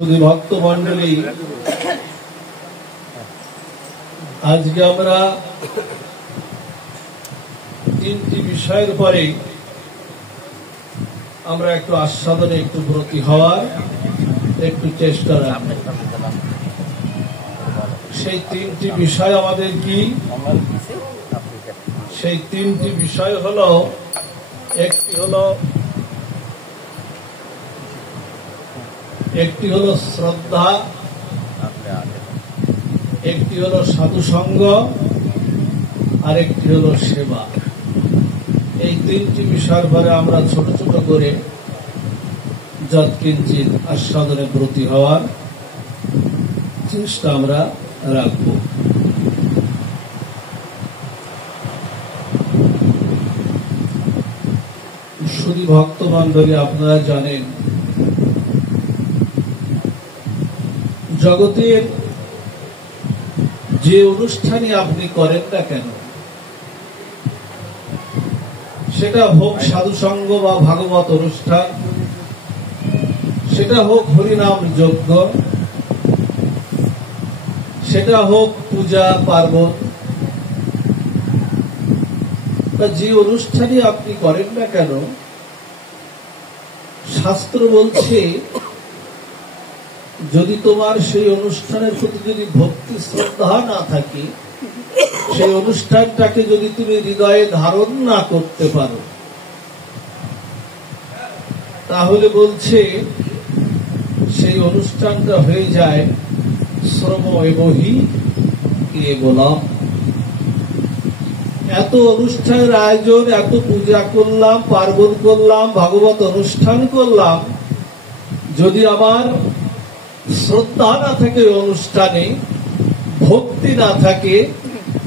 শুধু ভক্ত মন্ডলী, আজকে আমরা তিনটি বিষয়ের পরে আমরা একটু আস্বাদনে একটু ব্রতী হওয়ার একটু চেষ্টা রাখব। সেই তিনটি বিষয় আমাদের কি? সেই তিনটি বিষয় হলো, একটি হলো শ্রদ্ধা, একটি হলো সাধুসঙ্গ, আর একটি হলো সেবা। এই তিনটি বিষয়ের পরে আমরা ছোট ছোট করে যৎকিঞ্চিৎ আস্বাদনে ব্রতী হওয়ার চেষ্টা আমরা রাখব। শুধু ভক্ত মন্ডলী, আপনারা জানেন জগতের যে অনুষ্ঠানই আপনি করেন না কেন, সেটা হোক সাধুসঙ্গ বা ভাগবত অনুষ্ঠান, সেটা হোক হরিনাম যজ্ঞ, সেটা হোক পূজা পার্বণ, বা যে অনুষ্ঠানই আপনি করেন না কেন, শাস্ত্র বলছে যদি তোমার সেই অনুষ্ঠানের প্রতি যদি ভক্তি শ্রদ্ধা না থাকে, সেই অনুষ্ঠানটাকে যদি তুমি হৃদয়ে ধারণ না করতে পারো, তাহলে বলছে সেই অনুষ্ঠানটা হয়ে যায় শ্রম এবহি কেবলম। এত অনুষ্ঠানের আয়োজন, এত পূজা করলাম, পার্বণ করলাম, ভাগবত অনুষ্ঠান করলাম, যদি আমার শ্রদ্ধা না থাকে অনুষ্ঠানে, ভক্তি না থাকে,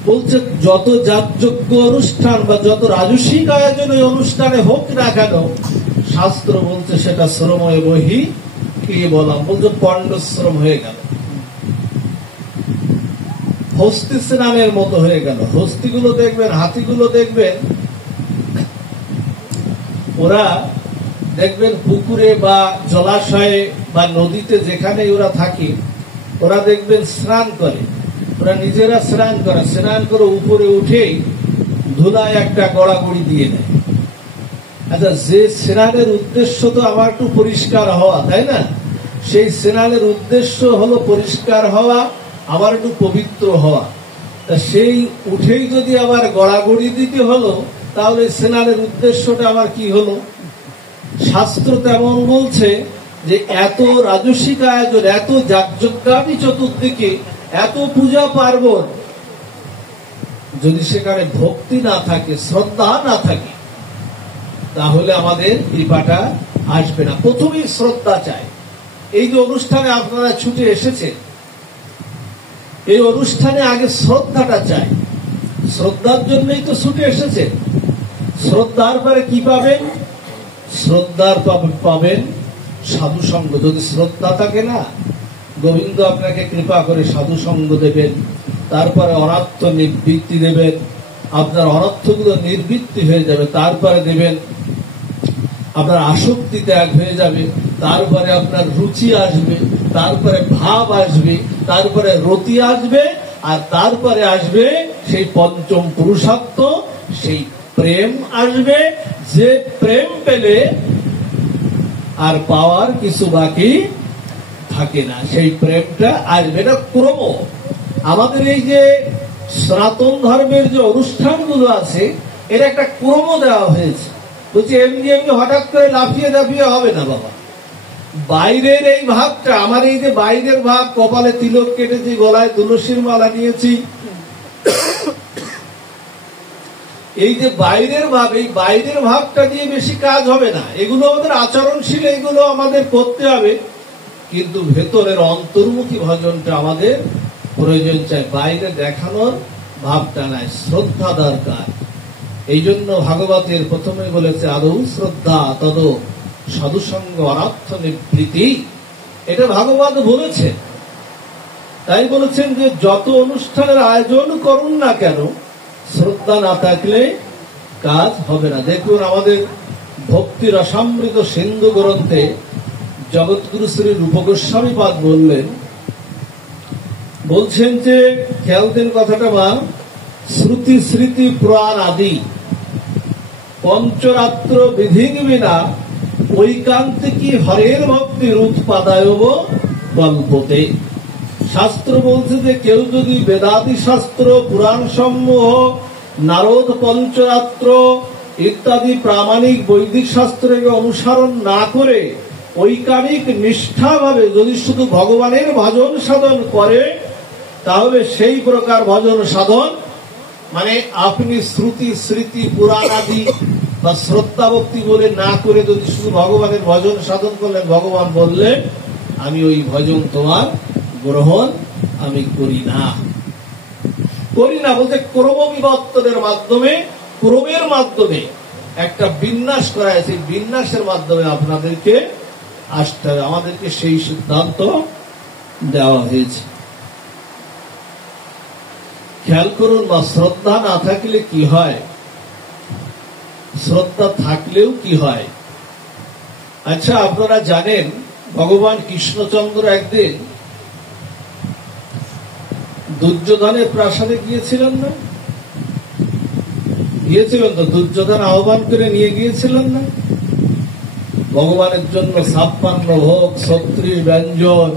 বলছে যত যাগযজ্ঞ অনুষ্ঠান বা যত রাজসিক আয়োজন ওই অনুষ্ঠানে হোক না কেন, শাস্ত্র বলছে সেটা শ্রম এবহি কেবলম, বলছে পণ্ডশ্রম হয়ে গেল, হস্তি স্নানের মতো হয়ে গেল। হস্তিগুলো দেখবেন, হাতিগুলো দেখবেন, ওরা দেখবেন পুকুরে বা জলাশয়ে বা নদীতে যেখানে ওরা থাকে, ওরা দেখবেন স্নান করে, ওরা নিজেরা স্নান করে, স্নান করে উপরে উঠেই ধুলায় একটা গড়াগড়ি দিয়ে দেয়। আচ্ছা, যে স্নানের উদ্দেশ্য তো আমার একটু পরিষ্কার হওয়া, তাই না? সেই স্নানের উদ্দেশ্য হলো পরিষ্কার হওয়া, আবার একটু পবিত্র হওয়া। তা সেই উঠেই যদি আবার গড়াগড়ি দিতে হলো, তাহলে স্নানের উদ্দেশ্যটা আমার কি হলো? শাস্ত্র তেমন বলছে যে এত রাজসিক আয়োজন, এত যাগযজ্ঞাদি চতুর্দিকে, এত পূজা পার্বণ, যদি সেখানে ভক্তি না থাকে, শ্রদ্ধা না থাকে, তাহলে আমাদের কৃপাটা আসবে না। প্রথমেই শ্রদ্ধা চাই। এই যে অনুষ্ঠানে আপনারা ছুটে এসেছেন, এই অনুষ্ঠানে আগে শ্রদ্ধাটা চাই। শ্রদ্ধার জন্যই তো ছুটে এসেছে। শ্রদ্ধার পরে কি পাবেন? শ্রদ্ধার পাবেন সাধুসঙ্গ। যদি শ্রদ্ধা থাকে না, গোবিন্দ আপনাকে কৃপা করে সাধুসঙ্গ দেবেন, তারপরে অনার্থ নিবৃত্তি দেবেন, আপনার অনর্থগুলো নিবৃত্তি হয়ে যাবে, তারপরে দেবেন আপনার আসক্তি ত্যাগ হয়ে যাবে, তারপরে আপনার রুচি আসবে, তারপরে ভাব আসবে, তারপরে রতি আসবে, আর তারপরে আসবে সেই পঞ্চম পুরুষার্থ, সেই প্রেম আসবে। যে প্রেম পেলে আর পাওয়ার কিছু বাকি থাকে না, সেই প্রেমটা আসবে। এটা ক্রম। আমাদের এই যে সনাতন ধর্মের যে অনুষ্ঠানগুলো আছে, এর একটা ক্রম দেওয়া হয়েছে। বলছি এমনি এমনি হঠাৎ করে লাফিয়ে লাফিয়ে হবে না বাবা। বাইরের এই ভাবটা, আমার এই যে বাইরের ভাব, কপালে তিলক কেটেছি, গলায় তুলসীর মালা নিয়েছি, এই যে বাইরের ভাব, এই বাইরের ভাবটা দিয়ে বেশি কাজ হবে না। এগুলো আমাদের আচরণশীল, এগুলো আমাদের করতে হবে, কিন্তু ভেতরের অন্তর্মুখী ভজনটা আমাদের প্রয়োজন চাই। বাইরে দেখানোর ভাবটা নাই, শ্রদ্ধা দরকার। এই জন্য ভাগবতের প্রথমে বলেছে আদৌ শ্রদ্ধা তদ সাধুসঙ্গ অনার্থ নিবৃত্তি। এটা ভাগবত বলেছে। তাই বলেছেন যে যত অনুষ্ঠানের আয়োজন করুন না কেন, শ্রদ্ধা না থাকলে কাজ হবে না। দেখুন আমাদের ভক্তি রসামৃত সিন্ধু গ্রন্থে জগৎগুরু শ্রী রূপ গোস্বামী পাদ বলছেন যে খেয়াল দেন কথাটা মা, শ্রুতি স্মৃতি পুরাণ আদি পঞ্চরাত্র বিধিং বিনা ঐকান্তিকী হরের ভক্তির উৎপাদায়ব কল্পতে। শাস্ত্র বলছে যে কেউ যদি বেদাদি শাস্ত্র, পুরাণ সমূহ, নারদ পঞ্চরাত্র ইত্যাদি প্রামাণিক বৈদিক শাস্ত্রের অনুসরণ না করে ঐকানিক নিষ্ঠাভাবে যদি শুধু ভগবানের ভজন সাধন করে, তাহলে সেই প্রকার ভজন সাধন মানে আপনি শ্রুতি স্মৃতি পুরাণ আদি বা শ্রদ্ধা ভক্তি বলে না করে যদি শুধু ভগবানের ভজন সাধন করলেন, ভগবান বললেন আমি ওই ভজন তোমার গ্রহণ আমি করি না বলতে ক্রম বিবর্তনের মাধ্যমে, ক্রমের মাধ্যমে একটা বিন্যাস করা হয়, সেই বিন্যাসের মাধ্যমে আপনাদেরকে আসতে হবে। আমাদেরকে সেই সিদ্ধান্ত দেওয়া হয়েছে। খেয়াল করুন বা শ্রদ্ধা না থাকলে কি হয়, শ্রদ্ধা থাকলেও কি হয়। আচ্ছা, আপনারা জানেন ভগবান কৃষ্ণচন্দ্র একদিন দুর্যোধনের প্রাসাদে গিয়েছিলেন না? গিয়েছিলেন তো, দুর্যোধন আহ্বান করে নিয়ে গিয়েছিলেন না? ভগবানের জন্য 56 ভোগ, 36 ব্যঞ্জন,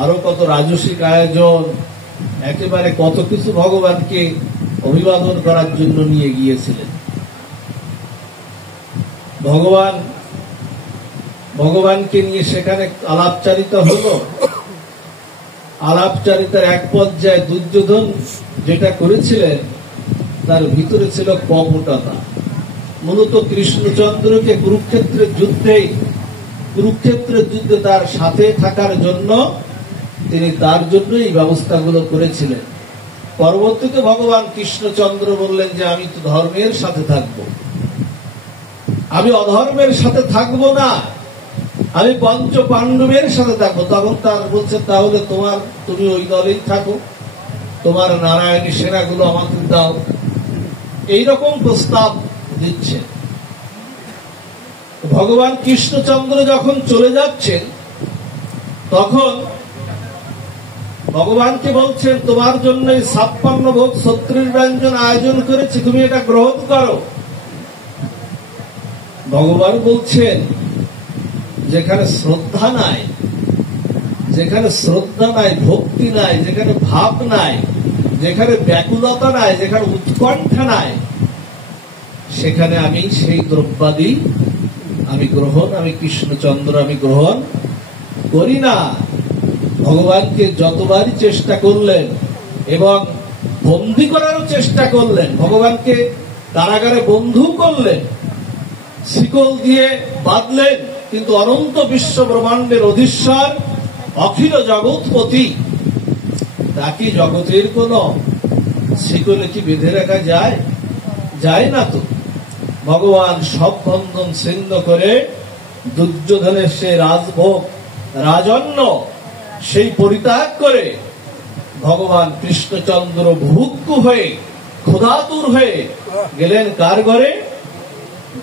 আরো কত রাজসিক আয়োজন, একেবারে কত কিছু ভগবানকে অভিবাদন করার জন্য নিয়ে গিয়েছিলেন। ভগবানকে নিয়ে সেখানে আলাপচারিতা হলো। আলাপচারিতার এক পর্যায়ে দুর্যোধন যেটা করেছিলেন তার ভিতরে ছিল কপটতা। মূলত কৃষ্ণচন্দ্রকে কুরুক্ষেত্রের যুদ্ধে তার সাথে থাকার জন্য তিনি তার জন্য এই ব্যবস্থাগুলো করেছিলেন। পরবর্তীতে ভগবান কৃষ্ণচন্দ্র বললেন যে আমি তো ধর্মের সাথে থাকবো, আমি অধর্মের সাথে থাকবো না, আমি পঞ্চ পাণ্ডবের সাথে থাকবো। তখন তার বলছে তাহলে তুমি ওই দলেই থাকো, তোমার নারায়ণী সেনাগুলো আমাকে দাও, এইরকম প্রস্তাব দিচ্ছে। ভগবান কৃষ্ণচন্দ্র যখন চলে যাচ্ছেন তখন ভগবানকে বলছেন তোমার জন্য 56 ভোগ 36 ব্যঞ্জন আয়োজন করেছি, তুমি এটা গ্রহণ করো। ভগবান বলছেন যেখানে শ্রদ্ধা নাই, ভক্তি নাই, যেখানে ভাব নাই, যেখানে ব্যাকুলতা নাই, যেখানে উৎকণ্ঠা নাই, সেখানে আমি সেই দ্রব্যাদি আমি কৃষ্ণচন্দ্র আমি গ্রহণ করি না। ভগবানকে যতবারই চেষ্টা করলেন এবং বন্দী করারও চেষ্টা করলেন, ভগবানকে কারাগারে বন্ধু করলেন, শিকল দিয়ে বাঁধলেন, কিন্তু অনন্ত বিশ্ব ব্রহ্মাণ্ডের অধীশ্বর অখিল জগৎপতি তাকে জগতের কোন শিকলে কি বেঁধে রাখা যায় না তো। ভগবান সব বন্ধন ছিন্ন করে দুর্যোধনের সেই রাজভোগ রাজন্য সেই পরিত্যাগ করে ভগবান কৃষ্ণচন্দ্র ভুক্কু হয়ে ক্ষুধাতুর হয়ে গেলেন কার ঘরে?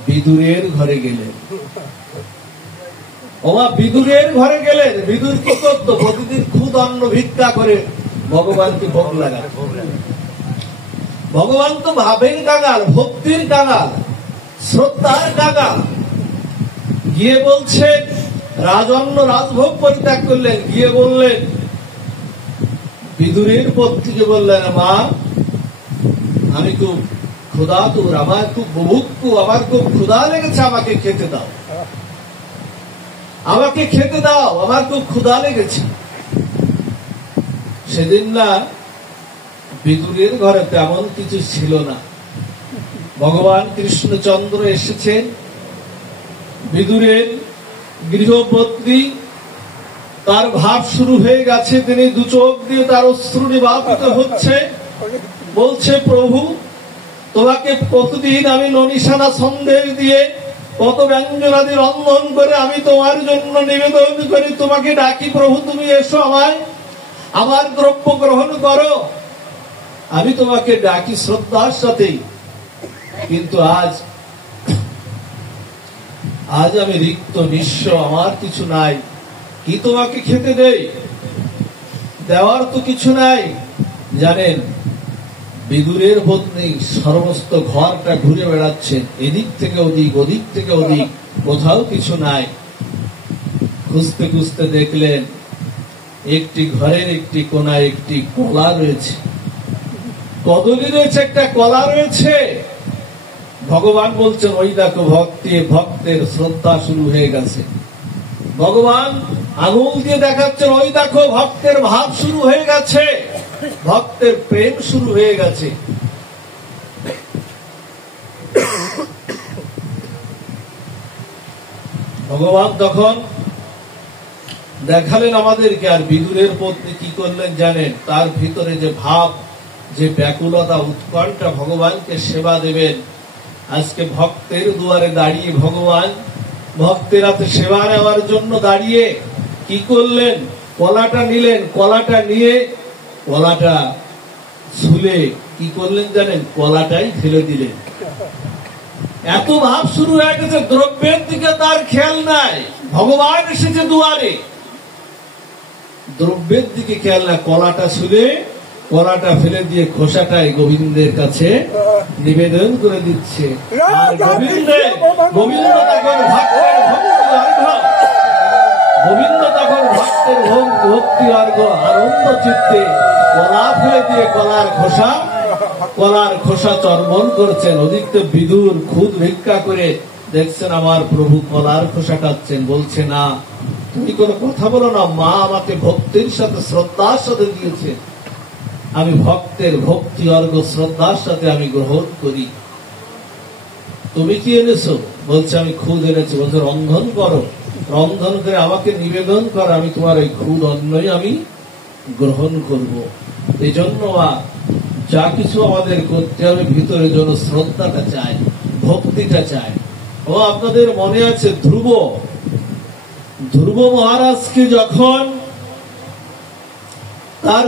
বিদুরের ঘরে গেলেন। বিদুরের ঘরে গেলেন। বিদুর কি করতো? প্রতিদিন খুদ অন্ন ভিক্ষা করে ভগবানকে ভোগ লাগান। ভগবান তো ভাবের কাঙাল, ভক্তির কাঙাল, শ্রদ্ধার কাঙাল। গিয়ে বলছেন রাজন্য রাজভোগ পরিত্যাগ করলেন, গিয়ে বললেন বিদুরের পত্নীকে বললেন মা আমি খুব ক্ষুধাতুর, আমার খুব বুভুক্ষু, আমার খুব ক্ষুধা লেগেছে, আমাকে খেতে দাও, আমার খুব ক্ষুধা লেগেছে। সেদিন না বিদুরের ঘরে তেমন কিছু ছিল না। ভগবান কৃষ্ণচন্দ্র এসেছেন, বিদুরের গৃহপত্নী তার ভাব শুরু হয়ে গেছে, তিনি দু চোখ দিয়ে তার অশ্রু নিবাপিত হচ্ছে, বলছে প্রভু তোমাকে প্রতিদিন আমি ননিশানা সন্দেহ দিয়ে কত ব্যঞ্জনাদি রন্ধন করে আমি তোমার জন্য নিবেদন করি, তোমাকে ডাকি প্রভু তুমি এসো আমায় আমার দ্রব্য গ্রহণ করো, আমি তোমাকে ডাকি শ্রদ্ধার সাথে। কিন্তু আজ আমি রিক্ত নিঃস্ব, আমার কিছু নাই। কি তোমাকে খেতে দেই? দেওয়ার তো কিছু নাই। জানেন, বিদুরের পত্নী সমস্ত ঘরটা ঘুরে বেড়াচ্ছেন, এদিক থেকে ওদিক, ওদিক থেকে ওদিক, কোথাও কিছু নাই। খুঁজতে খুঁজতে দেখলেন একটি ঘরের একটি কোনায় একটি কলা রয়েছে, কদলী রয়েছে, একটা কলা রয়েছে। ভগবান বলছেন, ওই দেখো ভক্তের শ্রদ্ধা শুরু হয়ে গেছে। ভগবান আঙুল দিয়ে দেখাচ্ছেন, ওই দেখো ভক্তের ভাব শুরু হয়ে গেছে, ভক্তের প্রেম শুরু হয়ে গেছে। ভগবান তখন দেখালেন আমাদেরকে। আর বিদুরের পত্নী কি করলেন জানেন? তার ভিতরে যে ভাব, যে ব্যাকুলতা, উৎকণ্ঠা ভগবানকে সেবা দেবেন, আজকে ভক্তের দুয়ারে দাঁড়িয়ে ভগবান ভক্তের হাতে সেবা নেওয়ার জন্য দাঁড়িয়ে কি করলেন? কলাটা নিলেন, কলাটা নিয়ে কলাটা ছুলে কি করলেন জানেন? কলাটাই ফেলে দিলেন। এত ভাব শুরু হয়ে গেছে, দ্রব্যের দিকে তার খেয়াল নাই। ভগবান এসেছে দুয়ারে, দ্রব্যের দিকে খেয়াল না। কলাটা ছুলে কলাটা ফেলে দিয়ে খোসাটাই গোবিন্দের কাছে নিবেদন করে দিচ্ছে। আর গোবিন্দ তখন ভক্তের ভক্তি অর্ঘ আনন্দ চিত্তে কলা ফেলে দিয়ে কলার খোসা চর্বণ করছেন। ওদিক তো বিদুর খুদ ভিক্ষা করে দেখছেন আমার প্রভু কলার খোসা খাচ্ছেন। বলছে, না, তুমি কোনো কথা বলো না, মা আমাকে ভক্তির সাথে শ্রদ্ধার সাথে দিয়েছে, আমি ভক্তের ভক্তি অর্ঘ শ্রদ্ধার সাথে আমি গ্রহণ করি। তুমি কি এনেছো? বলছে, আমি খুদ এনেছি। বলছে, রন্ধন করো, রন্ধন করে আমাকে নিবেদন করো, আমি তোমার এই খুদ অন্নই আমি গ্রহণ করব। এই জন্য যা কিছু আমাদের করতে হবে ভিতরে যেন শ্রদ্ধাটা চাই, ভক্তিটা চাই। ও আপনাদের মনে আছে ধ্রুব মহারাজকে যখন তার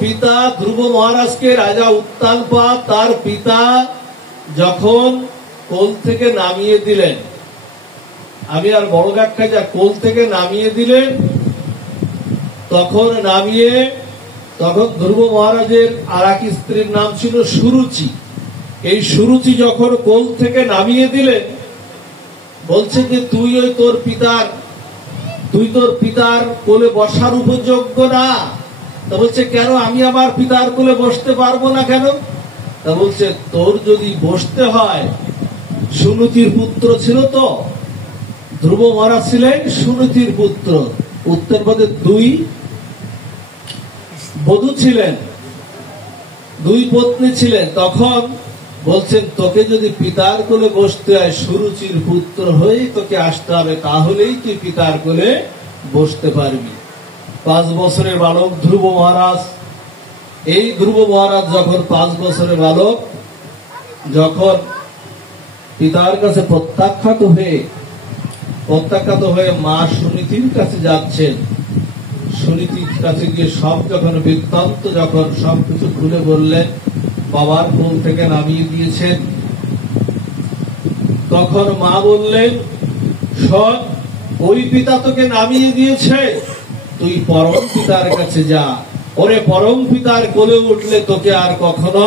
পিতা ধ্রুব মহারাজকে রাজা উত্তানপাদ তার পিতা যখন কোল থেকে নামিয়ে দিলেন, আমি আর বড় ব্যাখ্যা যা, কোল থেকে নামিয়ে দিলেন, তখন ধ্রুব মহারাজের আর এক স্ত্রীর নাম ছিল সুরুচি। এই সুরুচি যখন কোল থেকে নামিয়ে দিলেন, বলছে যে তুই তোর পিতার কোলে বসার উপযোগ্য না। তা বলছে, কেন? আমি আমার পিতার কোলে বসতে পারবো না কেন? তা বলছে, তোর যদি বসতে হয়, সুনীতির পুত্র ছিল তো, ধ্রুব মহারাজ ছিলেন সুনীতির পুত্র, উত্তরপদে 2 বধূ ছিলেন, 2 পত্নী ছিলেন। তখন বলছেন, তোকে যদি পিতার কোলে বসতে হয়, সুরুচির পুত্র হয়েই তোকে আসতে হবে, তাহলেই তুই পিতার কোলে বসতে পারবি। 5 বছরের বালক ধ্রুব মহারাজ। এই ধ্রুব মহারাজ যখন 5 বছরের বালক, যখন পিতার কাছে প্রত্যাখ্যাত হয়ে মা সুনীতির কাছে যাচ্ছেন, সুনীতির কাছে গিয়ে যখন বৃত্তান্ত যখন সবকিছু খুলে বললেন, বাবার কোল থেকে নামিয়ে দিয়েছেন, তখন মা বললেন, শোন, ওই পিতা তোকে নামিয়ে দিয়েছে, তুই পরম পিতার কাছে যা। ওরে, পরম পিতার কোলে উঠলে তোকে আর কখনো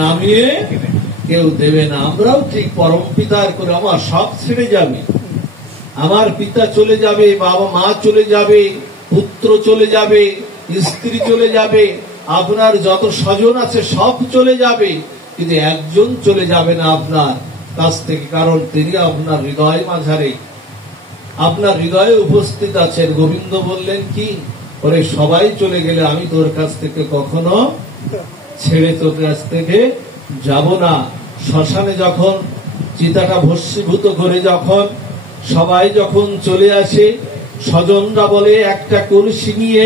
নামিয়ে কেউ দেবে না। আমরাও ঠিক পরম পিতার কোলে, আমার সব ছেড়ে যাবে, আমার পিতা চলে যাবে, বাবা মা চলে যাবে, পুত্র চলে যাবে, স্ত্রী চলে যাবে, আপনার যত স্বজন আছে সব চলে যাবে, কিন্তু একজন চলে যাবে না আপনার কাছ থেকে, কারণ তিনি আপনার হৃদয় মাঝারে, আপনার হৃদয়ে উপস্থিত আছেন। গোবিন্দ বললেন কি, ওরে সবাই চলে গেলে আমি তোর কাছ থেকে কখনো ছেড়ে তোর কাছ থেকে যাব না। শ্মশানে যখন চিতাটা ভস্মীভূত করে সবাই যখন চলে আসে, স্বজনরা বলে, একটা কলসি নিয়ে,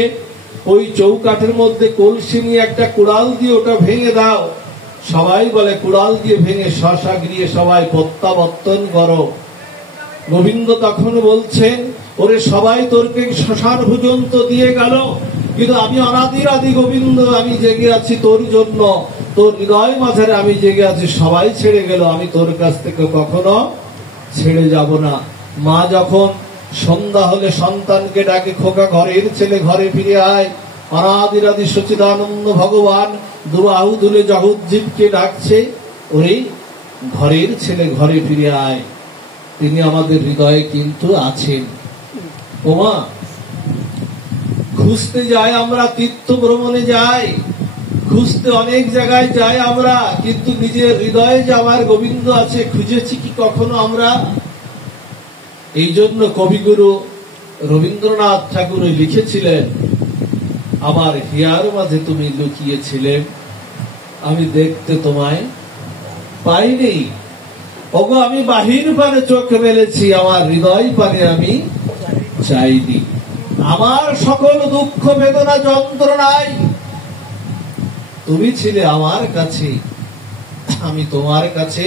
ওই চৌকাঠের মধ্যে কলসি নিয়ে একটা কুড়াল দিয়ে ওটা ভেঙে দাও। সবাই বলে, কুড়াল দিয়ে ভেঙে শ্মশা গিয়ে সবাই প্রত্যাবর্তন করো। গোবিন্দ তখন বলছেন, ওরে সবাই তোরকে শ্মশান পর্যন্ত দিয়ে গেল, কিন্তু আমি অনাদি গোবিন্দ, আমি জেগে আছি তোর জন্য, তোর হৃদয় মাঝারে আমি জেগে আছি। সবাই ছেড়ে গেল, আমি তোর কাছ থেকে কখনো ছেড়ে যাব না। মা যখন সন্ধ্যা হলে সন্তানকে ডাকে, খোকা ঘরের ছেলে ঘরে ফিরে আয়। অনাদিরাদি সচিদানন্দ ভগবান দুবাহু দুলে জগৎজীবকে ডাকছে, ওরে ঘরের ছেলে ঘরে ফিরে আয়। তিনি আমাদের হৃদয়ে কিন্তু আছেন। ওমা, খুঁজতে যাই আমরা, তীর্থ ভ্রমণে যাই, খুঁজতে অনেক জায়গায় যাই আমরা, কিন্তু নিজের হৃদয়ে যে আমার গোবিন্দ আছে খুঁজেছি কি কখনো আমরা? এই জন্য কবিগুরু রবীন্দ্রনাথ ঠাকুর লিখেছিলেন, আমার হিয়ার মাঝে তুমি লুকিয়েছিলে, আমি দেখতে তোমায় পাইনি। ওগো আমি বাহির পানে চোখ মেলেছি, আমার হৃদয় পানে আমি চাইনি। আমার সকল দুঃখ বেদনা যন্ত্রণায় তুমি ছিলে আমার কাছে, আমি তোমার কাছে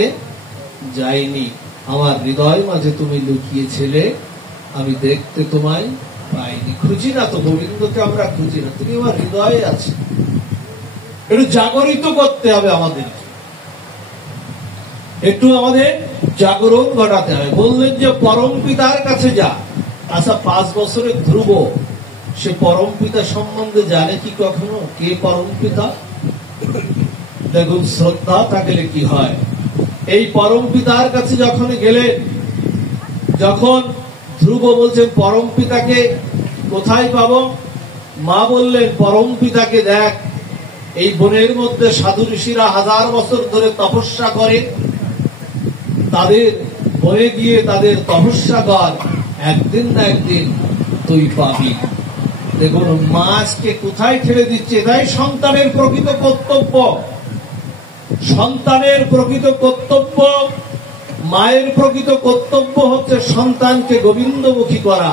যাইনি। আমার হৃদয় মাঝে তুমি লুকিয়েছিলে, আমি দেখতে তোমায় পাইনি। খুঁজি না তো গোবিন্দকে, আমরা খুঁজি না, তুমি আমার হৃদয়ে আছে। একটু জাগরিত করতে হবে আমাদের, একটু আমাদের জাগরণ ঘটাতে হবে। বললেন যে পরম পিতার কাছে যা। আচ্ছা, 5 বছরের ধ্রুব সে পরম পিতা সম্বন্ধে জানে কি কখনো? কে পরম পিতা? দেখুন, শ্রদ্ধা থাকলে কি হয়। এই পরম পিতার কাছে যখন গেলেন, যখন ধ্রুব বলছেন পরম পিতাকে কোথায় পাবো, মা বললেন পরম পিতাকে দেখ, এই বনের মধ্যে সাধু ঋষিরা 1000 বছর ধরে তপস্যা করে, তাদের বনে গিয়ে তাদের তপস্যা কর, একদিন না একদিন তুই পাবি। দেখুন, মা আজকে কোথায় ঠেলে দিচ্ছে। এটাই সন্তানের প্রকৃত কর্তব্য। সন্তানের প্রকৃত কর্তব্য, মায়ের প্রকৃত কর্তব্য হচ্ছে সন্তানকে গোবিন্দমুখী করা।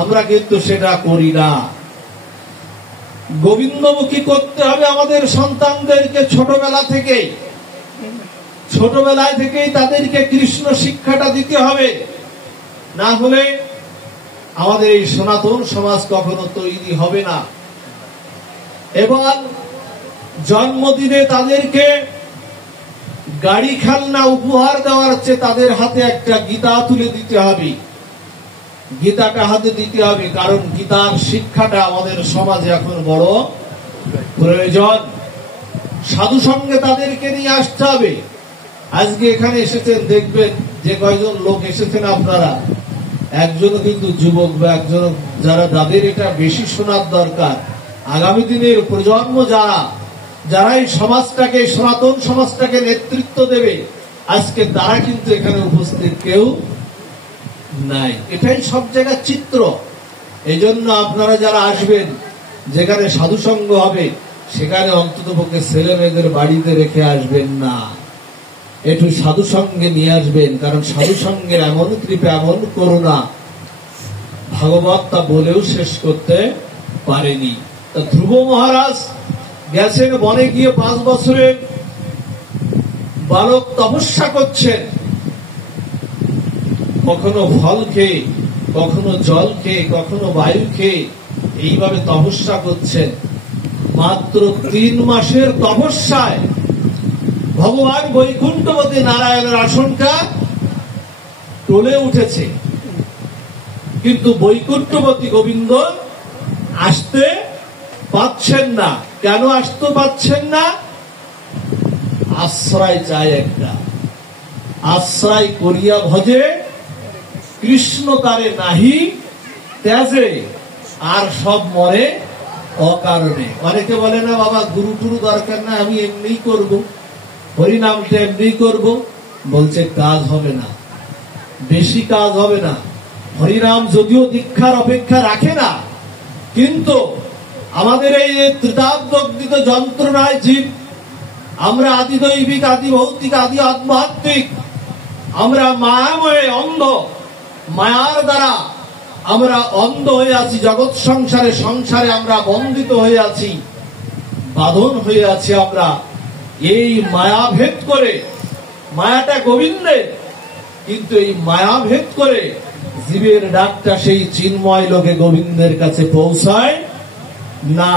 আমরা কিন্তু সেটা করি না। গোবিন্দমুখী করতে হবে আমাদের সন্তানদেরকে ছোটবেলায় থেকেই তাদেরকে কৃষ্ণ শিক্ষাটা দিতে হবে। না হলে আমাদের এই সনাতন সমাজ কখনো তৈরি হবে না। এবার জন্মদিনে তাদেরকে গাড়ি খেলনা উপহার দেওয়ার চেয়ে তাদের হাতে একটা গীতা তুলে দিতে হবে, গীতাটা হাতে দিতে হবে। কারণ গীতার শিক্ষাটা আমাদের সমাজে এখন বড় প্রয়োজন। সাধু সঙ্গে তাদেরকে নিয়ে আসতে হবে। আজকে এখানে এসেছেন, দেখবেন যে কয়জন লোক এসেছেন আপনারা, একজন কিন্তু যুবক বা একজন যারা, যাদের এটা বেশি শোনার দরকার। আগামী দিনের প্রজন্ম যারা এই সমাজটাকে, সনাতন সমাজটাকে নেতৃত্ব দেবে, আজকে তারা কিন্তু এখানে উপস্থিত কেউ নাই। এটাই সব জায়গার চিত্র। এই জন্য আপনারা যারা আসবেন, যেখানে সাধুসঙ্গ হবে, সেখানে অন্ততপক্ষে ছেলে মেয়েদের বাড়িতে রেখে আসবেন না, একটু সাধু সঙ্গে নিয়ে আসবেন। কারণ সাধু সঙ্গের এমন কৃপা, এমন করুণা, ভাগবত তা বলেও শেষ করতে পারেনি। তা ধ্রুব মহারাজ গেছেন বনে গিয়ে, 5 বছরের বালক তপস্যা করছেন, কখনো ফল খেয়ে, কখনো জল খেয়ে, কখনো বায়ু খেয়ে, এইভাবে তপস্যা করছেন। মাত্র 3 মাসের তপস্যায় ভগবান বৈকুণ্ঠপতি নারায়ণের আসনটা টলে উঠেছে। কিন্তু বৈকুণ্ঠপতি গোবিন্দ আসতে পাচ্ছেন না। কেন আসতে পাচ্ছেন না? আশ্রয় চাই একটা। আশ্রয় করিয়া ভজে কৃষ্ণ তারে নাহি ত্যাজে, আর সব মরে অকারণে। অনেকে বলে না বাবা গুরু টুরু দরকার না, আমি এমনি করব, হরিনামটা এমনি করব। বলছে কাজ হবে না, বেশি কাজ হবে না। হরিনাম যদিও দীক্ষার অপেক্ষা রাখে না, কিন্তু আমাদের এই ত্রিতাবদগ্ধিত যন্ত্রণায় জীব, আমরা আদি দৈবিক, আদি ভৌতিক, আদি আধ্যাত্মিক, আমরা মায়াময়ে অন্ধ, মায়ার দ্বারা আমরা অন্ধ হয়ে আছি। জগৎ সংসারে আমরা বন্দিত হয়ে আছি, বাঁধন হয়ে আছি আমরা। এই মায়া ভেদ করে, মায়াটা গোবিন্দের, কিন্তু এই মায়া ভেদ করে জীবের ডাকটা সেই চিন্ময় লোকে গোবিন্দের কাছে পৌঁছায় না।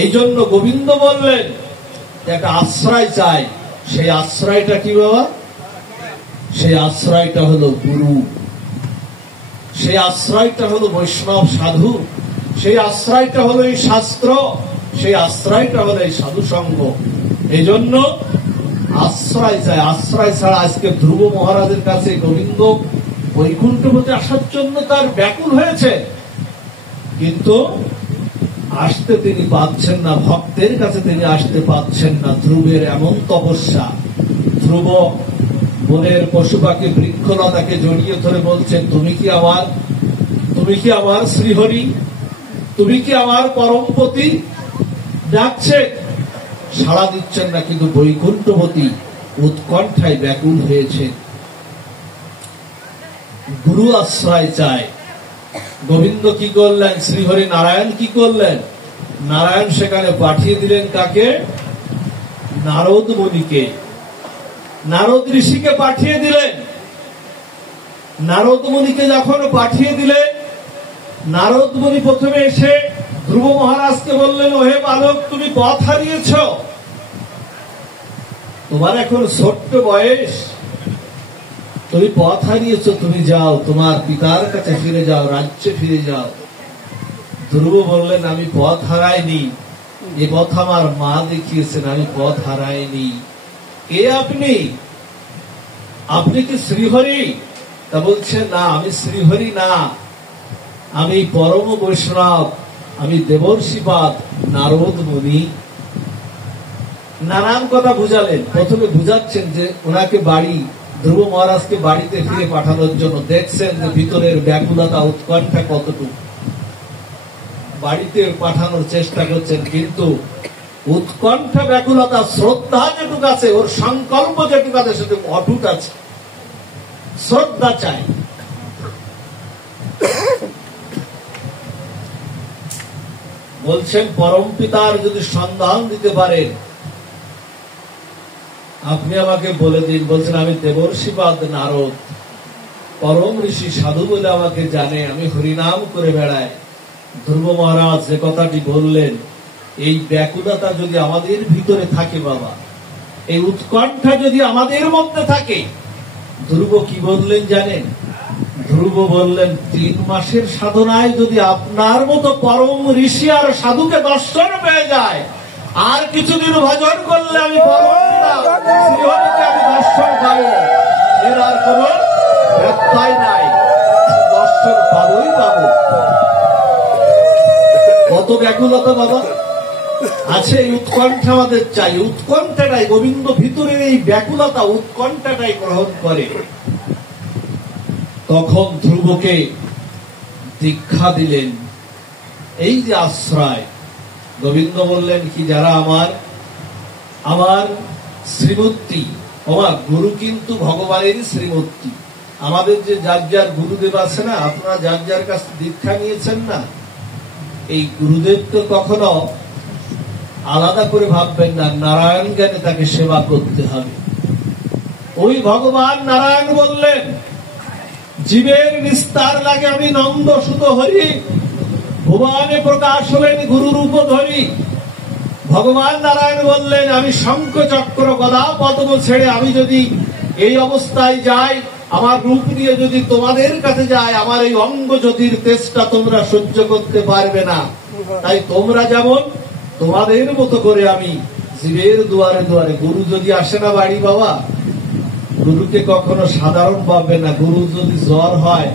এই জন্য গোবিন্দ বললেন একটা আশ্রয় চাই। সেই আশ্রয়টা কি বাবা? সেই আশ্রয়টা হলো গুরু। সেই আশ্রয়টা হলো বৈষ্ণব সাধু, সেই আশ্রয়টা হলো এই শাস্ত্র, সেই আশ্রয়টা হলো এই সাধু সঙ্গ। এই জন্য আশ্রয় চাই। আশ্রয় ছাড়া আজকে ধ্রুব মহারাজের কাছে গোবিন্দ বৈকুণ্ঠপতি আসার জন্য তার ব্যাকুল হয়েছে, কিন্তু আসতে তিনি পাচ্ছেন না, ভক্তের কাছে তিনি আসতে পাচ্ছেন না। ধ্রুবের এমন তপস্যা। ধ্রুব বনের পশু পাখি বৃক্ষলতাকে জড়িয়ে ধরে বলছেন, তুমি কি আমার শ্রীহরি, তুমি কি আমার পরমপতি? ডাকছে, সাড়া দিচ্ছেন না, কিন্তু বৈকুণ্ঠপতি উৎকণ্ঠায় ব্যাকুল হয়েছে। গুরু আশ্রয় চায়। গোবিন্দ কি করলেন? শ্রীহরি নারায়ণ কি করলেন? নারায়ণ সেখানে পাঠিয়ে দিলেন কাকে? নারদ মুনিকে, নারদ ঋষিকে পাঠিয়ে দিলেন। নারদ মুনিকে যখন পাঠিয়ে দিলেন, নারদ মুনি প্রথমে এসে ধ্রুব মহারাজকে বললেন, ওহে বালক, তুমি পথ হারিয়েছ, তোমার এখন ছোট্ট বয়স, তুমি পথ হারিয়েছ, তুমি যাও, তোমার পিতার কাছে ফিরে যাও, রাজ্যে ফিরে যাও। ধ্রুব বললেন, আমি পথ হারাইনি, এ পথ আমার মা দেখিয়েছেন, আমি পথ হারাইনি। কে আপনি? আপনি কি শ্রীহরি? তা বলছে, না, আমি শ্রীহরি না, আমি পরম বৈষ্ণব, আমি দেবর্ষিপাদ নারদ মুনি। নানান কথা বুঝালেন। প্রথমে বুঝাচ্ছেন যে ওনাকে বাড়ি, ধ্রুব মহারাজকে বাড়িতে ফিরে পাঠানোর জন্য। দেখছেন যে ভিতরের ব্যাকুলতা, উৎকণ্ঠা কতটুকু। বাড়িতে পাঠানোর চেষ্টা করছেন, কিন্তু উৎকণ্ঠা, ব্যাকুলতা, শ্রদ্ধা যেটুকু আছে, ওর সংকল্প যেটুকু আছে, সেটুকু অটুট আছে। শ্রদ্ধা চাই। বলছেন, পরম পিতার যদি সন্ধান দিতে পারেন, আপনি আমাকে বলে দিন। বলছেন, আমি দেবর্ষিপাদ নারদ, পরম ঋষি সাধু বলে আমাকে জানে, আমি হরিনাম করে বেড়াই। ধ্রুব মহারাজ যে কথাটি বললেন, এই ব্যাকুলতা যদি আমাদের ভিতরে থাকে বাবা, এই উৎকণ্ঠা যদি আমাদের মধ্যে থাকে, ধ্রুব কি বললেন জানেন? ধ্রুব বললেন, 3 মাসের সাধনায় যদি আপনার মতো পরম ঋষি আর সাধুকে দর্শন পেয়ে যায়, আর কিছুদিন ভজন করলে আমি পরম পিতা শ্রীহরিকে আমি দর্শন পাবো, এর আর কোন ব্যত্যয় নাই, দর্শন পাবোই পাবো। কত ব্যাকুলতা বাবা আছে! এই উৎকণ্ঠা আমাদের চাই। উৎকণ্ঠাটাই গোবিন্দ ভিতরের এই ব্যাকুলতা, উৎকণ্ঠাটাই গ্রহণ করে। তখন ধ্রুবকে দীক্ষা দিলেন। এই যে আশ্রয়, গোবিন্দ বললেন কি, যারা আমার শ্রীমূর্তি, আমার গুরু কিন্তু ভগবানেরই শ্রীমূর্তি। আমাদের যে যার যার গুরুদেব আছে না, আপনারা যার যার কাছ থেকে দীক্ষা নিয়েছেন না, এই গুরুদেবকে কখনো আলাদা করে ভাববেন না। নারায়ণ জ্ঞানে তাকে সেবা করতে হবে। ওই ভগবান নারায়ণ বললেন, জীবের নিস্তার লাগে আমি নন্দ সুত হরি, ভুবনে প্রকাশ হলেন গুরু রূপ ধরি। ভগবান নারায়ণ বললেন, আমি শঙ্খ চক্র গদা পদ্ম ছেড়ে আমি যদি এই অবস্থায় যাই, আমার রূপ নিয়ে যদি তোমাদের কাছে যাই, আমার এই অঙ্গ জ্যোতির তেজটা তোমরা সহ্য করতে পারবে না। তাই তোমরা যেমন তোমাদের মতো করে আমি জীবের দুয়ারে দুয়ারে। গুরু যদি আসে না বাড়ি বাবা, গুরুকে কখনো সাধারণ ভাববে না। গুরুর যদি জ্বর হয়,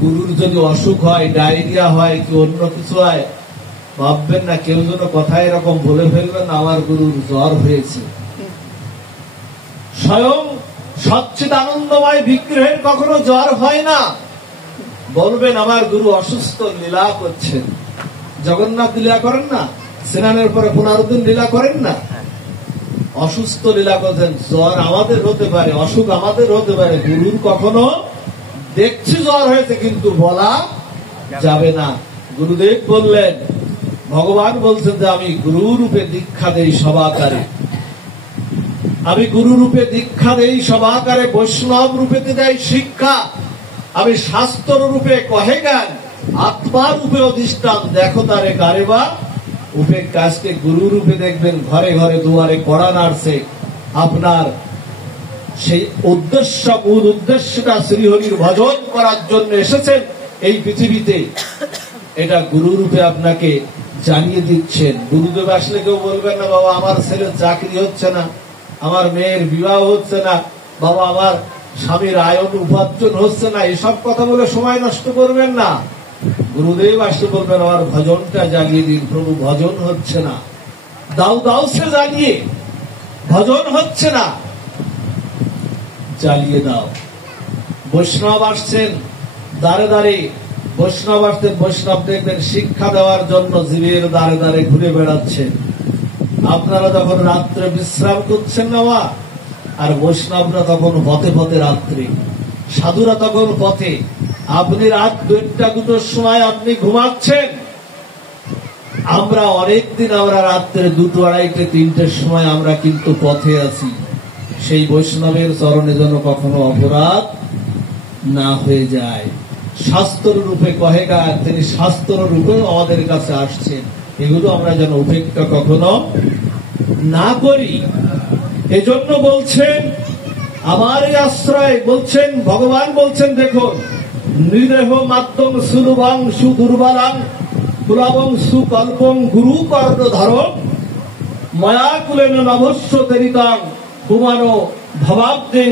গুরুর যদি অসুখ হয়, ডায়রিয়া হয়, কি অন্য কিছু হয়, ভাববেন না কেউ যেন কথা এরকম বলে ফেলবেন, আমার গুরুর জ্বর হয়েছে। স্বয়ং সচ্চিদানন্দময় বিগ্রহের কখনো জ্বর হয় না। বলবেন আমার গুরু অসুস্থ, লীলা করছেন। জগন্নাথ লীলা করেন না? স্নানের পরে পুনরুদ্দিন লীলা করেন না? অসুস্থ লীলা করছেন। জ্বর আমাদের হতে পারে, অসুখ আমাদের হতে পারে। গুরুর কখনো দেখছি জ্বর হয়েছে, কিন্তু বলা যাবে না। গুরুদেব বললেন, ভগবান বলছেন যে আমি গুরু রূপে দীক্ষা দেই সবাকারে, আমি গুরু রূপে দীক্ষা দেই সবাকারে, বৈষ্ণব রূপে দেয় শিক্ষা, আমি শাস্ত্র রূপে কহে জ্ঞান, আত্মা রূপে অধিষ্ঠান দেখো তারে গারে বা উপে। কাজকে গুরু রূপে দেখবেন, ঘরে ঘরে দুয়ারে কড়া নাড়ছে, আপনার সেই উদ্দেশ্য, মূল উদ্দেশ্যটা শ্রীহরির ভজন করার জন্য এসেছেন এই পৃথিবীতে, এটা গুরুরূপে আপনাকে জানিয়ে দিচ্ছেন। গুরুদেব আসলে কেউ বলবেন না, বাবা আমার ছেলের চাকরি হচ্ছে না, আমার মেয়ের বিবাহ হচ্ছে না, বাবা আমার স্বামীর আয়ন উপার্জন হচ্ছে না, এসব কথা বলে সময় নষ্ট করবেন না। গুরুদেব আসলে বলবেন, আমার ভজনটা জানিয়ে দিন। প্রভু ভজন হচ্ছে না, দাও দাও সে জ্বালিয়ে, ভজন হচ্ছে না, জ্বালিয়ে দাও। বৈষ্ণব আসছেন দ্বারে দ্বারে, বৈষ্ণব আসছেন, বৈষ্ণব দেখবেন শিক্ষা দেওয়ার জন্য জীবের দ্বারে দ্বারে ঘুরে বেড়াচ্ছেন। আপনারা যখন রাত্রে বিশ্রাম করছেন না মা, আর বৈষ্ণবরা তখন পথে পথে রাত্রে, সাধুরা তখন পথে। আপনি রাত 2টা-2টোর সময় আপনি ঘুমাচ্ছেন, আমরা অনেকদিন আমরা রাত্রে 2টো, 2:30, 3টের সময় আমরা কিন্তু পথে আছি। সেই বৈষ্ণবের চরণে যেন কখনো অপরাধ না হয়ে যায়। শাস্ত্র রূপে কহেগা, তিনি শাস্ত্র রূপেও আমাদের কাছে আসছেন, এগুলো আমরা যেন উপেক্ষা কখনো না করি। এজন্য বলছেন আমার এই আশ্রয়, বলছেন ভগবান বলছেন, দেখুন নিরেহ মাধ্যম সুলভং সুদুর্বলাং কুলবং সুকল্পং গুরু কর্ণ ধরম মায়া কুলেন নভস্য তেরিতাং কুমানো ভবাব্দিং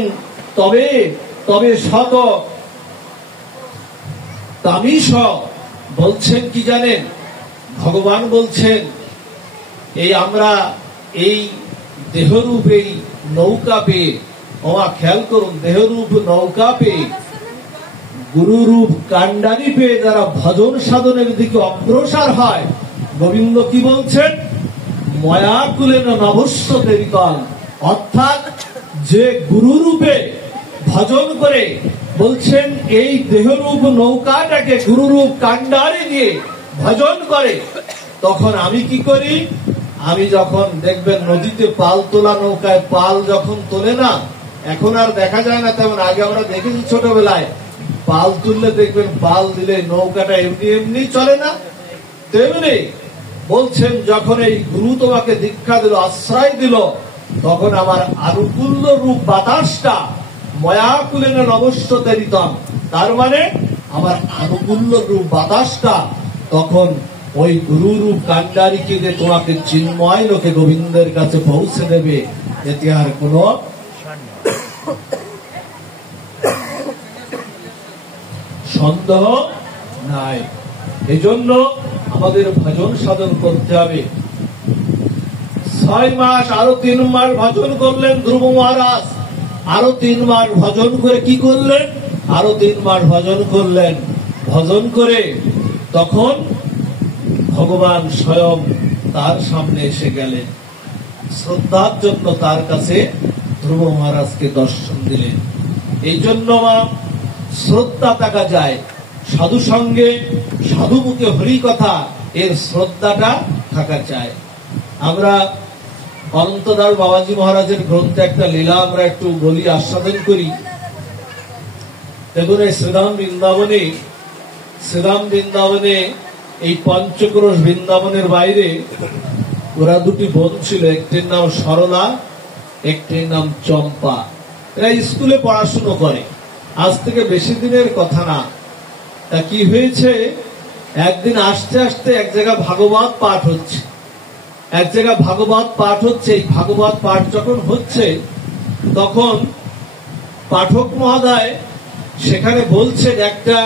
তবে তবে শত তামিশ। বলছেন কি জানেন, ভগবান বলছেন এই আমরা এই দেহরূপ এই নৌকা পেয়ে, খেয়াল করুন, দেহরূপ নৌকা পেয়ে, গুরুরূপ কাণ্ডারি পেয়ে যারা ভজন সাধনের দিকে অগ্রসর হয়, গোবিন্দ কি বলছেন, ময়া কুলেন নভস্য তেরিতং, অর্থাৎ যে গুরুরূপে ভজন করে, বলছেন এই দেহরূপ নৌকাটাকে গুরুরূপ কাণ্ডারি দিয়ে ভজন করে, তখন আমি কি করি, আমি যখন দেখবেন নদীতে পাল তোলা নৌকায় পাল যখন তোলে না, এখন আর দেখা যায় না তেমন, আগে আমরা দেখেছি ছোটবেলায় পাল তুললে দেখবেন পাল দিলে নৌকাটা এমনি এমনি চলে না, তেমনি বলছেন যখন এই গুরু তোমাকে দীক্ষা দিল, আশ্রয় দিল, তখন আমার আনুকূল্য রূপ বাতাসটা ময়াকুলেন অবশ্য তেরিতম, তার মানে আমার আনুকূল্য রূপ বাতাসটা তখন ওই গুরু রূপ কাণ্ডারিকে যে তোমাকে চিন্ময় লোকে গোবিন্দের কাছে পৌঁছে দেবে, এতে আর কোন সন্দেহ নাই। এজন্য আমাদের ভজন সাধন করতে হবে। 6 মাস, আরো 3 মাস ভজন করলেন ধ্রুব মহারাজ, আরো 3 মাস ভজন করে কি করলেন, আরো 3 মাস ভজন করলেন। ভজন করে তখন ভগবান স্বয়ং তার সামনে এসে গেলেন, শ্রদ্ধার জন্য তার কাছে ধ্রুব মহারাজকে দর্শন দিলেন। এই জন্য শ্রদ্ধা থাকা যায়, সাধু সঙ্গে সাধু মুখে হরি কথা, এর শ্রদ্ধাটা থাকা চায়। আমরা অনন্তদাস বাবাজি মহারাজের গ্রন্থে একটা লীলা আমরা একটু বলি, আস্বাদন করি। দেখুন এই শ্রীধাম বৃন্দাবনে এই পঞ্চক্রোশ বৃন্দাবনের বাইরে ওরা 2টি বোন ছিল, একটির নাম সরলা, একটির নাম চম্পা। এরা স্কুলে পড়াশুনো করে, আজ থেকে বেশি দিনের কথা না। তা কি হয়েছে, একদিন আসতে আসতে এক জায়গায় ভাগবত পাঠ হচ্ছে, এক জায়গায় ভাগবত পাঠ হচ্ছে। এই ভাগবত পাঠ যখন হচ্ছে তখন পাঠক মহোদয় সেখানে বলছেন একটা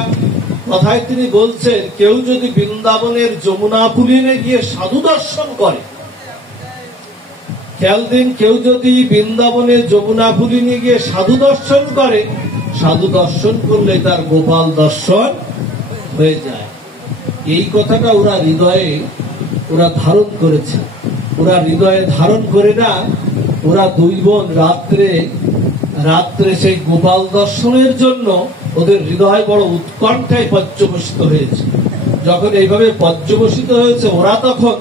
কথায়, তিনি বলছেন কেউ যদি বৃন্দাবনের যমুনা পুলিনে গিয়ে সাধু দর্শন করে, খেয়াল দিন, কেউ যদি বৃন্দাবনের যমুনা পুলিনে গিয়ে সাধু দর্শন করে, সাধু দর্শন করলে তার গোপাল দর্শন হয়ে যায়। এই কথাটা ওরা হৃদয়ে ওরা ধারণ করেছে। ওরা হৃদয়ে ধারণ করে না, ওরা 2 বোন রাত্রে সেই গোপাল দর্শনের জন্য ওদের হৃদয় বড় উৎকণ্ঠায় পর্যবসিত হয়েছে। যখন এইভাবে পর্যবসিত হয়েছে, ওরা তখন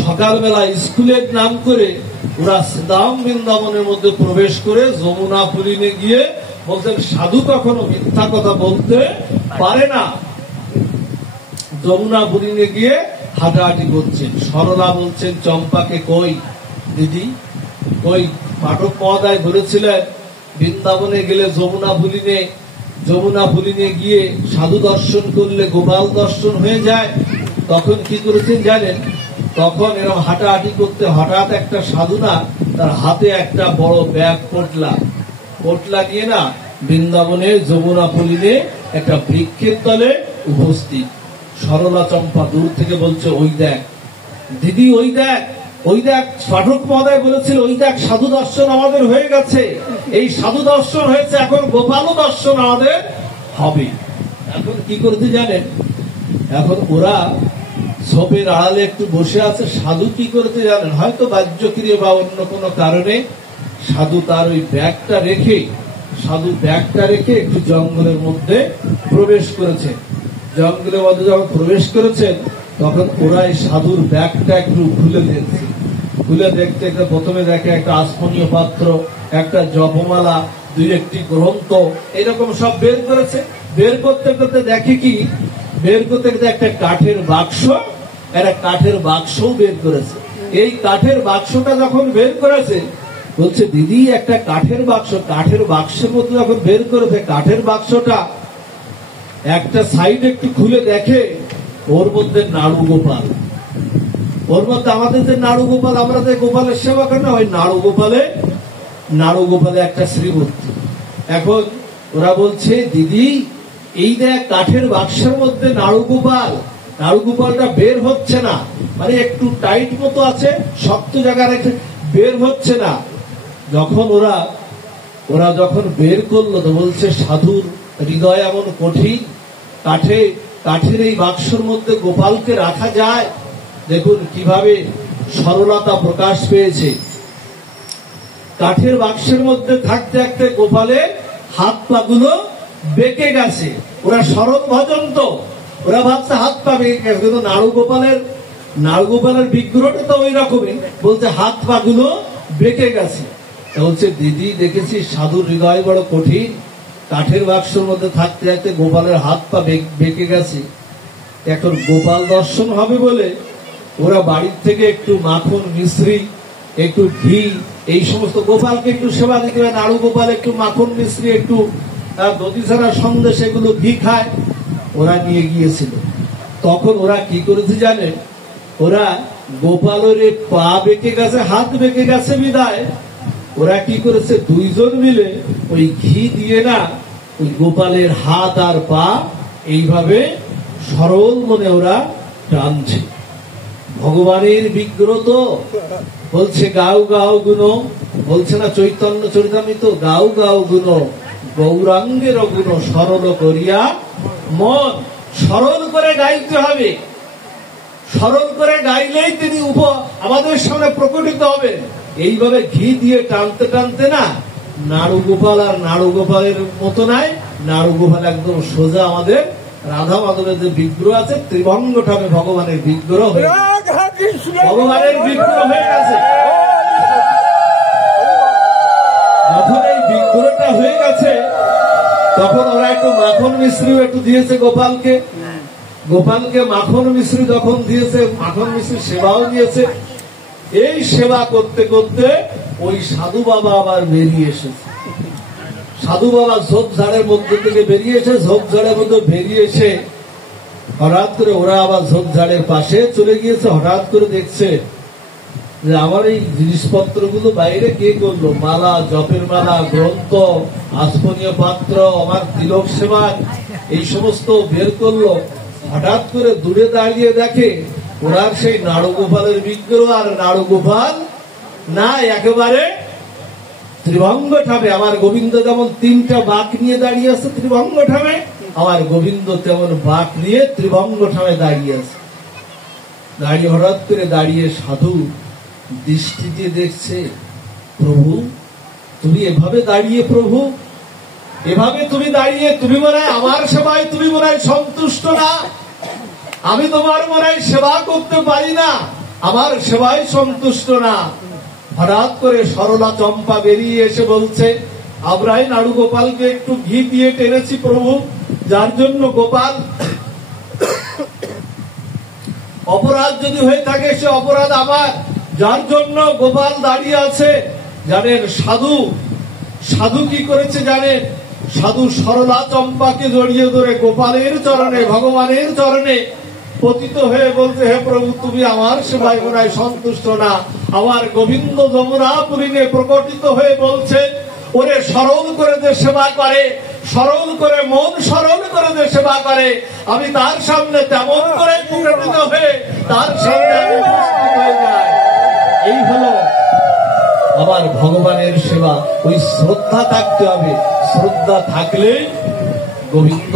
সকালবেলা স্কুলের নাম করে ওরা শ্রীধাম বৃন্দাবনের মধ্যে প্রবেশ করে যমুনা পুলিনে গিয়ে বলছেন সাধু কখনো মিথ্যা কথা বলতে পারে না। যমুনা পুলিনে গিয়ে হাঁটাহাঁটি করছেন। সরলা বলছেন চম্পাকে, কই দিদি, কই পাঠক মহোদয় বলেছিলেন বৃন্দাবনে গেলে যমুনা ভুলিনে গিয়ে সাধু দর্শন করলে গোপাল দর্শন হয়ে যায়। তখন কি করেছেন জানেন? তখন এরকম হাঁটাহাঁটি করতে হঠাৎ একটা সাধু না তার হাতে একটা বড় ব্যাগ পোটলা নিয়ে না বৃন্দাবনের যমুনা ভুলিনে একটা বৃক্ষের তলে উপস্থিত। সরলা চম্পা দূর থেকে বলছে, ওই দেখ দিদি, ওই দেখ পাঠক মহোদয় বলেছিল, ওই দেখ সাধু দর্শন আমাদের হয়ে গেছে। এই সাধু দর্শন হয়েছে, এখন গোপাল দর্শন আমাদের হবে। এখন কি করতে জানেন? এখন ওরা ঝোপের আড়ালে একটু বসে আছে। সাধু কি করতে জানেন? হয়তো বাহ্যক্রিয়া বা অন্য কোনো কারণে সাধু তার ওই ব্যাগটা রেখে একটু জঙ্গলের মধ্যে প্রবেশ করেছেন। জঙ্গলের মধ্যে যখন প্রবেশ করেছেন তখন ওরা এই সাধুর ব্যাগটা একটু খুলে দেখতে প্রথমে দেখে একটা আসমনীয় পাত্র, একটা জপমালা, দুই একটি গ্রন্থ, এরকম সব বের করেছে। বের করতে দেখে কি, একটা কাঠের বাক্সও বের করেছে। এই কাঠের বাক্সটা যখন বের করেছে বলছে, দিদি একটা কাঠের বাক্সের মধ্যে যখন বের করেছে, কাঠের বাক্সটা একটা সাইড একটু খুলে দেখে ওর মধ্যে আমাদের যে নাড়ু গোপাল, আমরা যে গোপালের সেবা করি না, ওই নাড়ু গোপালে একটা শ্রীমূর্তি। এখন ওরা বলছে, দিদি এই দেখ কাঠের বাক্সের মধ্যে নাড়ু গোপালটা বের হচ্ছে না, মানে একটু টাইট মতো আছে, শক্ত জায়গা রেখে বের হচ্ছে না। যখন ওরা যখন বের করলো তো বলছে, সাধুর হৃদয় এমন কঠিন, কাঠের এই বাক্সের মধ্যে গোপালকে রাখা যায়? দেখুন কিভাবে সরলতা প্রকাশ পেয়েছে। কাঠের বাক্সের মধ্যে থাকতে গোপালের হাত পা গুলো বেঁকে গেছে। ওরা সরল ভজন, তো ওরা ভাবছে হাত পা বেঁকে গেছে, কিন্তু নাড়ু গোপালের বিগ্রহটা তো ওই রকমই। বলছে হাত পা গুলো বেঁকে গেছে। বলছে, দিদি দেখেছি সাধুর হৃদয় বড় কঠিন, কাঠের বাক্সের মধ্যে থাকতে গোপালের হাত পা বেঁকে গেছে। এখন গোপাল দর্শন হবে বলে ওরা বাড়ির থেকে একটু মাখন মিশ্রি, একটু ঘি, এই সমস্ত গোপালকে একটু সেবা দিতে হয়। নাড়ু গোপাল একটু মাখন মিশ্রি, একটু দধি ছাড়া সন্দেশ, এগুলো ঘি খায়, ওরা নিয়ে গিয়েছিল। তখন ওরা কি করেছে জানে? ওরা গোপালের পা বেঁকে গেছে, হাত বেঁকে গেছে বিদায় ওরা কি করেছে, দুইজন মিলে ওই ঘি দিয়ে না ওই গোপালের হাত আর পা এইভাবে সরল মনে ওরা টানছে। ভগবানের বিগ্রহ তো বলছে, গাও গুণ, বলছে না চৈতন্য চরিতামৃত, গাও গুণ গৌরাঙ্গের গুণ সরল করিয়া মন। সরল করে গাইতে হবে, সরল করে গাইলেই তিনি আমাদের সামনে প্রকটিত হবে। এইভাবে ঘি দিয়ে টানতে না নাড়ু গোপালের মতো নাই। নাড়ু গোপাল একদম সোজা আমাদের রাধা মাধবের যে বিগ্রহ আছে, ত্রিভঙ্গঠামে ভগবানের বিগ্রহ হয়ে গেছে। যখন এই বিগ্রহটা হয়ে গেছে তখন ওরা একটু মাখন মিশ্রিও একটু দিয়েছে গোপালকে মাখন মিশ্রি যখন দিয়েছে, মাখন মিশ্রি সেবাও দিয়েছে। এই সেবা করতে ওই সাধু বাবা আবার বেরিয়ে এসেছে। সাধু বাবা ঝোপঝাড়ের মধ্যে থেকে ঝোপঝাড়ের মধ্যে বেরিয়ে এসে হঠাৎ করে ওরা আবার ঝোপঝাড়ের পাশে চলে গিয়েছে। হঠাৎ করে দেখছে যে আমার এই জিনিসপত্রগুলো বাইরে কে করলো, মালা, জপের মালা, গ্রন্থ, আসমনীয় পাত্র, আমার তিলক সেবা, এই সমস্ত বের করলো। হঠাৎ করে দূরে দাঁড়িয়ে দেখে ওরা সেই নাড়ু গোপালের বিগ্রহ, আর নাড়ু গোপাল না একেবারে ত্রিভঙ্গঠামে। আমার গোবিন্দ যেমন তিনটা বাঁক নিয়ে দাঁড়িয়ে আছে ত্রিভঙ্গঠামে, আমার গোবিন্দ তেমন বাঁক নিয়ে ত্রিভঙ্গঠামে দাঁড়িয়ে আছে। হঠাৎ করে দাঁড়িয়ে সাধু দৃষ্টি দিয়ে দেখছে, প্রভু তুমি এভাবে দাঁড়িয়ে, প্রভু এভাবে তুমি দাঁড়িয়ে, তুমি মনে হয় আমার সেবায় তুমি মনে হয় সন্তুষ্ট না, আমি তোমার মনে হয় সেবা করতে পারি না, আমার সেবায় সন্তুষ্ট না। হঠাৎ করে সরলা চম্পা বেরিয়ে এসে বলছে, আমরাই নাড়ু গোপালকে একটু ঘি দিয়ে টেনেছি প্রভু, যার জন্য গোপাল অপরাধ যদি হয়ে থাকে সে অপরাধ আমার, যার জন্য গোপাল দাঁড়িয়ে আছে জানেন সাধু সাধু কি করেছে জানেন? সাধু সরলা চম্পাকে জড়িয়ে ধরে গোপালের চরণে, ভগবানের চরণে পতিত হয়ে বলতে, হে প্রভু, তুমি আমার সেবায় মনে সন্তুষ্ট না। আমার গোবিন্দ যমুনাপুরীনে প্রকটিত হয়ে বলছেন, ওরে সরল করে যে সেবা করে, সরল করে মন সরল করে যে সেবা করে, আমি তার সামনে তেমন করে প্রকটিত হয়ে তার সামনে উপস্থিত হয়ে যায়। এই হলো আমার ভগবানের সেবা। ওই শ্রদ্ধা থাকতে হবে, শ্রদ্ধা থাকলে গোবিন্দ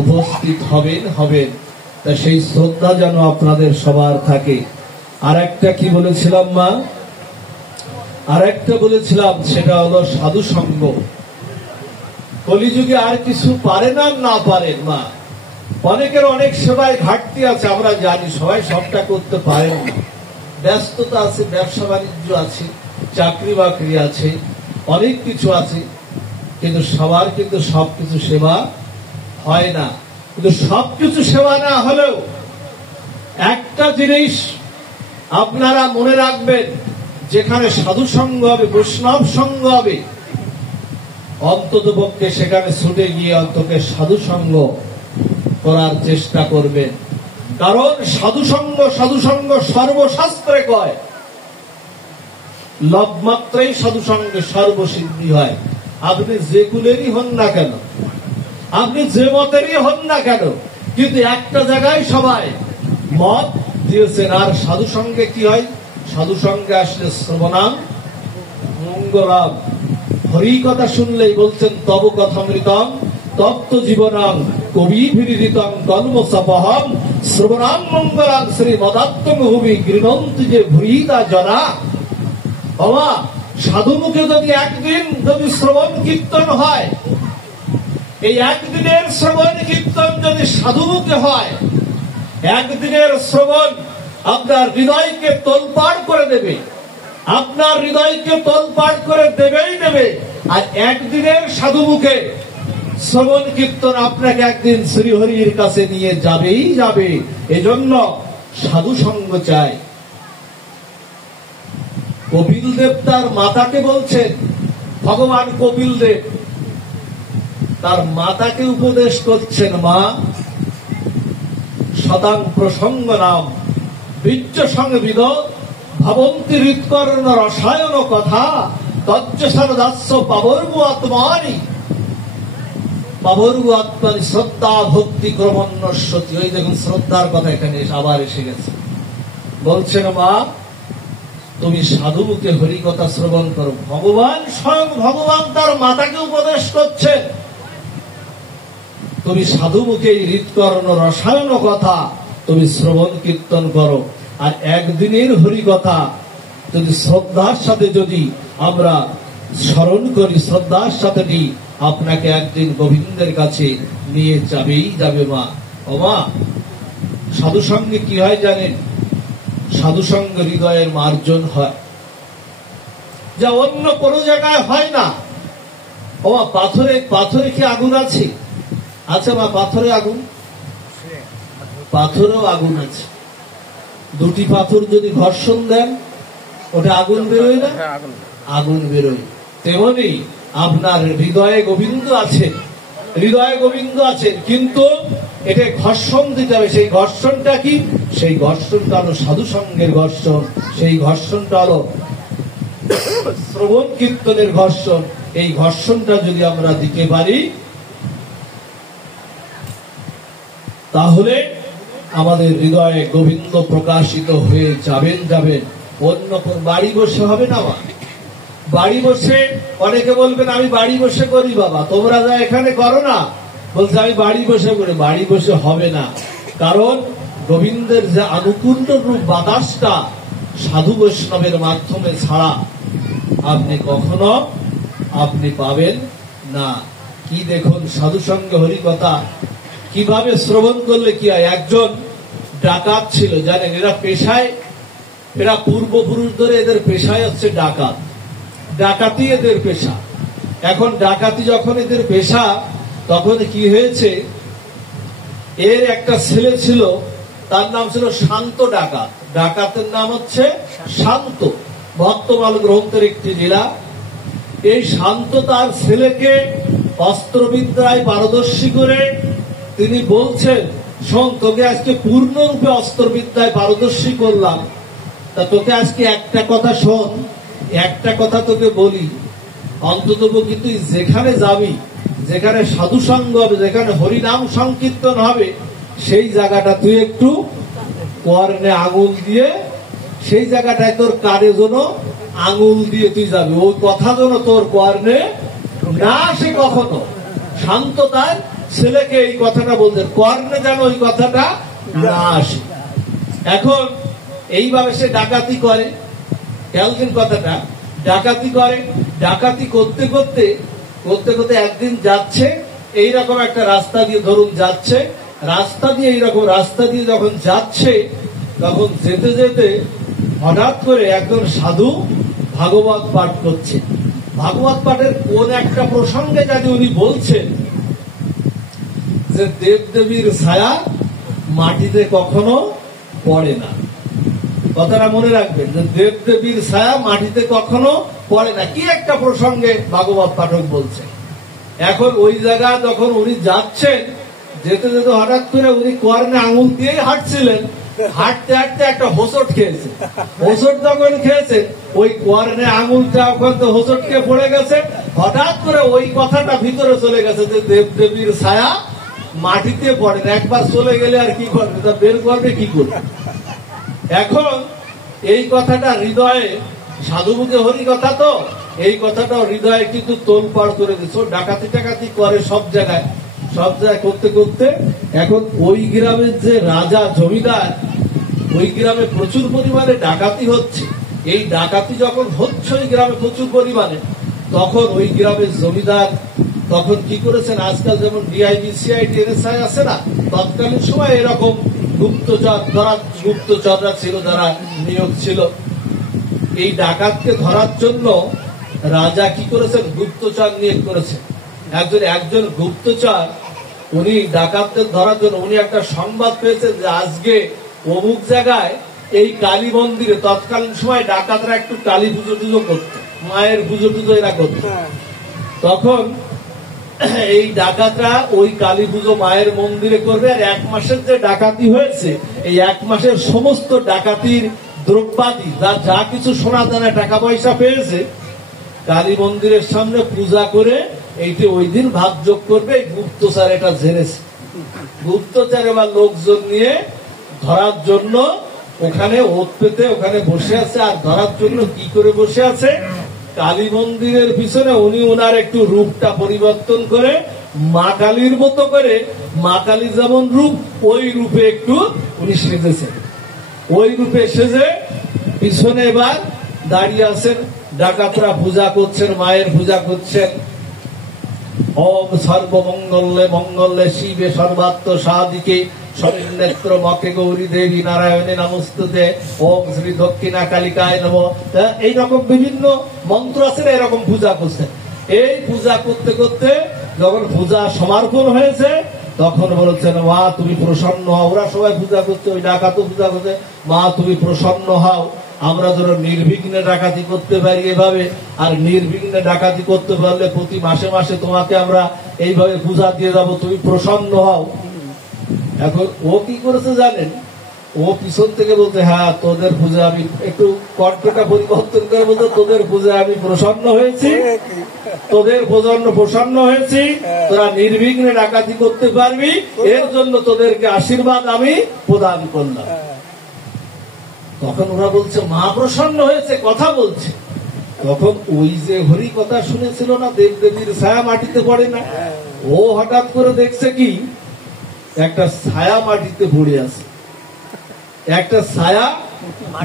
উপস্থিত হবেন। তা সেই শ্রদ্ধা যেন আপনাদের সবার থাকে। আর একটা কি বলেছিলাম মা? আর একটা বলেছিলাম, সেটা হলো সাধু সঙ্গ। কলিযুগে আর কিছু পারেন আর না পারেন মা, অনেকের অনেক সেবায় ঘাটতি আছে, আমরা জানি, সবাই সবটা করতে পারেন না। ব্যস্ততা আছে, ব্যবসা বাণিজ্য আছে, চাকরি বাকরি আছে, অনেক কিছু আছে, কিন্তু সবার কিন্তু সবকিছু সেবা হয় না। কিন্তু সবকিছু সেবা না হলেও একটা জিনিস আপনারা মনে রাখবেন, যেখানে সাধু সঙ্গ হবে, বৈষ্ণব সঙ্গ হবে, অন্তত পক্ষে সেখানে ছুটে গিয়ে অন্তকে সাধু সঙ্গ করার চেষ্টা করবেন। কারণ সাধু সঙ্গ সর্বশাস্ত্রে কয়, লবমাত্রাই সাধু সঙ্গে সর্বসিদ্ধি হয়। আপনি যে কুলেরই হন না কেন, আপনি যে মতেরই হন না কেন, কিন্তু একটা জায়গায় সবাই মত দিয়েছেন। আর সাধু সঙ্গে কি হয়? সাধু সঙ্গে আসলে শ্রবণাম মঙ্গলাম, হরি কথা শুনলেই বলছেন তব কথামৃতম তপ্ত জীবনাম কবিভিরিতম কলমসপহম শ্রবণাম মঙ্গলাম শ্রী মদাত্তম ভূমি গৃহন্তি যে ভূতা জনা। বাবা, সাধু মুখে যদি একদিন যদি শ্রবণ কীর্তন হয়, এই একদিনের শ্রবণ কীর্তন যদি সাধু মুখে হয়, একদিনের শ্রবণ আপনার হৃদয়কে তোলপাড় করে দেবে, আপনার হৃদয়কে তোলপাড় করে দেবেই দেবে। আর একদিনের সাধু মুখে শ্রবণ কীর্তন আপনাকে একদিন শ্রীহরির কাছে নিয়ে যাবেই যাবে। এজন্য সাধু সঙ্গ চাই। কপিল দেব তার মাতাকে বলছেন, ভগবান কপিল দেব তার মাতাকে উপদেশ করছেন, মা সদাং প্রসঙ্গ নাম বীর্য সংবিদ ভবন্তি হৃৎকর্ণ রসায়ন কথা তজ্জসার দাস্য পাবর্গু আত্মানি পাবর্গু আত্মানি শ্রদ্ধা ভক্তি ক্রমণ্যস্বতী। ওই দেখুন শ্রদ্ধার কথা এখানে আবার এসে গেছে। বলছেন, মা তুমি সাধু মুখে হরি কথা শ্রবণ করো। ভগবান স্বয়ং ভগবান তার মাতাকে উপদেশ করছেন, তুমি সাধু মুখে হৃৎকর্ণ রসায়ন কথা তুমি শ্রবণ কীর্তন করো। আর একদিনের হরি কথা যদি শ্রদ্ধার সাথে যদি আমরা স্মরণ করি, শ্রদ্ধার সাথে নিই, আপনাকে একদিন গোবিন্দের কাছে নিয়ে যাবেই যাবে। মা ও মা, সাধু সঙ্গে কি হয় জানেন? সাধু সঙ্গে হৃদয়ের মার্জন হয়, যা অন্য কোনো জায়গায় হয় না। ও মা, পাথরে কি আগুন আছে? আচ্ছা মা, পাথরে আগুন, পাথরেও আগুন আছে। দুটি পাথর যদি ঘর্ষণ দেন, ওটা আগুন বেরোয় না? আগুন বেরোয়। তেমনি আপনার হৃদয়ে গোবিন্দ আছে, হৃদয়ে গোবিন্দ আছেন, কিন্তু এটা ঘর্ষণ দিতে হবে। সেই ঘর্ষণটা কি? সেই ঘর্ষণটা হলো সাধু সঙ্গের ঘর্ষণ। সেই ঘর্ষণটা হলো শ্রবণ কীর্তনের ঘর্ষণ। এই ঘর্ষণটা যদি আমরা দিতে পারি, তাহলে আমাদের হৃদয়ে গোবিন্দ প্রকাশিত হয়ে যাবেন। অন্য কোন বাড়ি বসে হবে না। বাড়ি বসে অনেকে বলবেন, আমি বাড়ি বসে করি। বাবা, তোমরা যা এখানে করো না, বলছে আমি বাড়ি বসে করি। বাড়ি বসে হবে না, কারণ গোবিন্দের যে আনুকূল রূপ বাতাসটা সাধু বৈষ্ণবের মাধ্যমে ছাড়া আপনি কখনো পাবেন না। কি দেখুন, সাধু সঙ্গে হরি কথা কিভাবে শ্রবণ করলে কি হয়। একজন ডাকাত ছিল, জানেন, এরা পূর্বপুরুষ ধরে এদের পেশায় হচ্ছে ডাকাতি এদের পেশা। এখন ডাকাতি যখন এদের পেশা, তখন কি হয়েছে, এর একটা ছেলে ছিল, তার নাম ছিল শান্ত ডাকাত। ডাকাতের নাম হচ্ছে শান্ত। ভক্তমাল গ্রন্থের একটি লীলা। এই শান্ত তার ছেলেকে অস্ত্রবিদ্যায় পারদর্শী করে তিনি বলছেন, শোন, তোকে আজকে পূর্ণরূপে অস্ত্রবিদ্যায় পারদর্শী করলাম, তা তোকে আজকে একটা কথা শোন, একটা কথা তোকে বলি, অন্ততপক্ষে তুই যেখানে যাবি, যেখানে সাধু সঙ্গ হবে, যেখানে হরিনাম সংকীর্তন হবে, সেই জায়গাটা তুই একটু কর্ণে আঙুল দিয়ে, সেই জায়গাটায় তোর কানে যেন আঙুল দিয়ে তুই যাবি, ওই কথা যেন তোর কর্ণে না আসে কখনো। শান্ত তার ছেলেকে এই কথাটা বলতেন, কর্ণে যেন ওই কথাটা না আসে। এখন এইভাবে সে ডাকাতি করে, খেয়ালছেন কথাটা, ডাকাতি করে, ডাকাতি করতে করতে করতে করতে একদিন যাচ্ছে এইরকম একটা রাস্তা দিয়ে, ধরুন যাচ্ছে রাস্তা দিয়ে, এইরকম রাস্তা দিয়ে যখন যাচ্ছে, তখন যেতে যেতে হঠাৎ করে একজন সাধু ভাগবত পাঠ করছে। ভাগবত পাঠের কোন একটা প্রসঙ্গে যদি উনি বলছেন যে দেবদেবীর ছায়া মাটিতে কখনো পড়ে না, কথাটা মনে রাখবেন, যে দেবদেবীর ছায়া মাটিতে কখনো পড়ে না, কি একটা প্রসঙ্গে ভাগবত পাঠক বলছে। এখন ওই জায়গা যখন উনি যাচ্ছেন, যেতে যেতে হঠাৎ করে উনি কর্ণে আঙুল দিয়ে হাঁটছিলেন, হাঁটতে হাঁটতে একটা হোঁচট খেয়েছে। হোঁচট যখন খেয়েছে, ওই কর্ণে আঙুলটা ওখান থেকে হোঁচট খেয়ে পড়ে গেছে। হঠাৎ করে ওই কথাটা ভিতরে চলে গেছে যে দেবদেবীর ছায়া মাটিতে পড়ে না। একবার চলে গেলে আর কি করবে, তা বের করবে কি করবে? এখন এই কথাটা হৃদয়ে, সাধুমুখে হরি কথা তো, এই কথাটাও হৃদয়ে কিন্তু তোলপাড় করে দিচ্ছে। ডাকাতি টাকাতি করে সব জায়গায়, সব জায়গায় করতে করতে এখন ওই গ্রামের যে রাজা জমিদার, ওই গ্রামে প্রচুর পরিমাণে ডাকাতি হচ্ছে। এই ডাকাতি যখন হচ্ছে ওই গ্রামে প্রচুর পরিমাণে, তখন ওই গ্রামের জমিদার তখন কি করেছেন, আজকাল যেমন ডিআইবি, সিআইডি, এনএসআই আছে না, তৎকালীন সময় এরকম গুপ্তচররা ছিল, যারা নিয়োগ ছিল। এই ডাকাতকে ধরার জন্য রাজা কি করেছেন, গুপ্তচর নিয়োগ করেছেন। একজন গুপ্তচর, উনি ডাকাতদের ধরার জন্য উনি একটা সংবাদ পেয়েছেন যে আজকে অমুক জায়গায় এই কালী মন্দিরে, তৎকালীন সময় ডাকাতরা একটু কালী পুজো টুজো করত, মায়ের পুজো টুজো এরা করত। তখন এই ডাকাতরা ওই কালী পুজো মায়ের মন্দিরে করবে, আর 1 মাসের যে ডাকাতি হয়েছে, এই 1 মাসের সমস্ত ডাকাতির দ্রব্যাদি, যা কিছু সোনা দানা টাকা পয়সা পেয়েছে, কালী মন্দিরের সামনে পূজা করে এইটি ওই দিন ভাগ যোগ করবে। গুপ্তচর এটা জেনেছে, গুপ্তচর এবার লোকজন নিয়ে ধরার জন্য ওখানে ওত পেতে ওখানে বসে আছে। আর ধরার জন্য কি করে বসে আছে, কালী মন্দিরের পিছনে উনি ওনার একটু রূপটা পরিবর্তন করে মা কালীর মতো করে, মা কালী যেমন রূপ, ওই রূপে একটু উনি সেজেছেন। ওই রূপে সেজে পিছনে এবার দাঁড়িয়ে আছেন, ডাকাতরা পূজা করছেন, মায়ের পূজা করছেন। ওম সর্বমঙ্গলে মঙ্গলে শিবে সর্বাত্ম সাদিকে সমিন্নেত্র মকে গৌরী দেবী নারায়ণে নমস্তুতে, ওম শ্রী দক্ষিণা কালিকায় নমঃ। এইরকম বিভিন্ন মন্ত্র আছে, এরকম পূজা করছেন। এই পূজা করতে করতে যখন পূজা সমাপন হয়েছে, তখন বলেছেন, মা তুমি প্রসন্ন হও। ওরা সবাই পূজা করছে, ওই ডাকাতও পূজা করছে, মা তুমি প্রসন্ন হও, আমরা যেন নির্বিঘ্নে ডাকাতি করতে পারি এভাবে। আর নির্বিঘ্নে ডাকাতি করতে পারলে প্রতি মাসে মাসে তোমাকে আমরা এইভাবে পূজা দিয়ে যাবো, তুমি প্রসন্ন হও। এখন ও কি করেছে জানেন, ও পিছন থেকে বলছে, হ্যাঁ তোদের পূজা আমি, একটু কণ্ঠটা পরিবর্তন করে বলতে, তোদের পূজা আমি প্রসন্ন হয়েছি, তোদের প্রসন্ন হয়েছি, তোরা নির্বিঘ্নে ডাকাতি করতে পারবি, এর জন্য তোদেরকে আশীর্বাদ আমি প্রদান করলাম। তখন ওরা বলছে, মা প্রসন্ন হয়েছে, কথা বলছে। তখন ওই যে হরি কথা শুনেছিল না, দেবদেবীর ছায়া মাটিতে পড়ে না, ও হঠাৎ করে দেখছে কি, একটা ছায়া মাটিতে পড়ে আছে, একটা ছায়া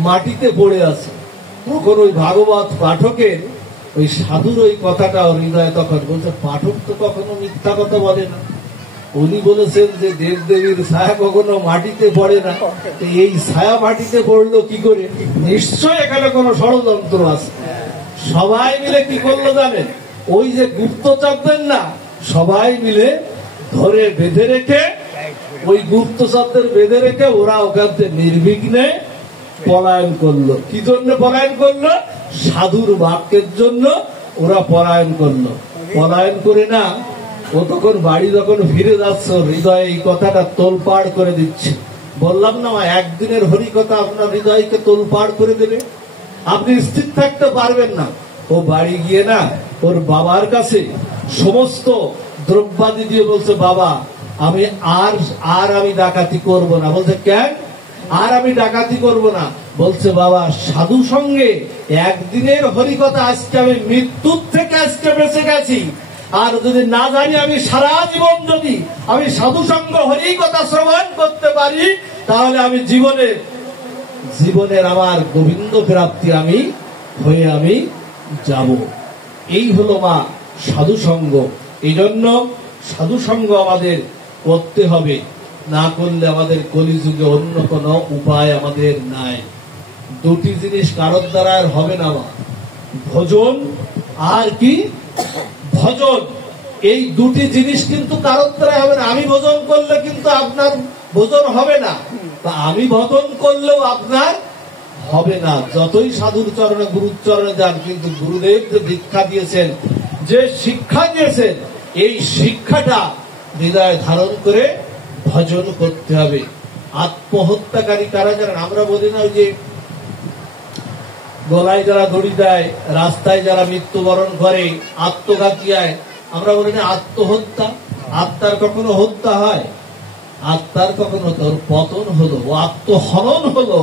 মাটিতে পড়ে আছে। তখন ওই ভাগবত পাঠকের, ওই সাধুর ওই কথাটা হৃদয়ে তখন বলছে, পাঠক তো কখনো মিথ্যা কথা বলে না, উনি বলেছেন যে দেবদেবীর ছায়া কখনো মাটিতে পড়ে না, এই ছায়া মাটিতে পড়লো কি করে, নিশ্চয় এখানে কোনো ষড়যন্ত্র আছে। সবাই মিলে কি করলো জানেন, ওই যে গুপ্তচরদের না, সবাই মিলে ধরে বেঁধে রেখে, ওই গুপ্তচরদের বেঁধে রেখে ওরা ওখান থেকে নির্বিঘ্নে পলায়ন করলো। কি জন্য পলায়ন করলো? সাধুর বাক্যের জন্য ওরা পলায়ন করলো। পলায়ন করে না, ও তখন বাড়ি যখন ফিরে যাচ্ছে হৃদয়ে এই কথাটা তোলপাড় করে দিচ্ছে। বললাম না একদিনের হরিকথা আপনার হৃদয়কে তোলপাড় করে দেবে, আপনি স্থির থাকতে পারবেন না। ও বাড়ি গিয়ে না ওর বাবার কাছে সমস্ত দ্রব্যাদি দিয়ে বলছে, বাবা আমি আর আমি ডাকাতি করব না। বলছে কেন? আর আমি ডাকাতি করব না। বলছে বাবা সাধু সঙ্গে একদিনের হরিকথা আজকে আমি মৃত্যুর থেকে আজকে বেঁচে গেছি, আর যদি না জানি আমি সারা জীবন যদি আমি সাধু সঙ্গ হরিকথা শ্রবণ করতে পারি, তাহলে আমি জীবনের আমার গোবিন্দ প্রাপ্তি আমি যাব। এই হলো মা সাধু সঙ্গ। এই জন্য সাধু সঙ্গ আমাদের করতে হবে, না করলে আমাদের কলিযুগে অন্য কোনো উপায় আমাদের নাই। দুটি জিনিস কারোর দ্বারা আর হবে না মা, ভজন আর কি ভজন। এই দুটি জিনিস কিন্তু কারোর দ্বারা হবে না। আমি ভজন করলে কিন্তু আপনার ভজন হবে না, বা আমি ভজন করলেও আপনার হবে না। যতই সাধুর চরণে গুরুর চরণে যান, কিন্তু গুরুদেব যে দীক্ষা দিয়েছেন, যে শিক্ষা দিয়েছেন, এই শিক্ষাটা হৃদয়ে ধারণ করে ভজন করতে হবে। আত্মহত্যাকারী কারা জানেন? আমরা বলি না যে গলায় যারা দড়ি দেয়, রাস্তায় যারা মৃত্যুবরণ করে, আত্মঘাতী হয়, আমরা বলি না আত্মহত্যা। আত্মার কখনো হত্যা হয়? আত্মার কখনো তোর পতন হলো, ও আত্মহনন হলো।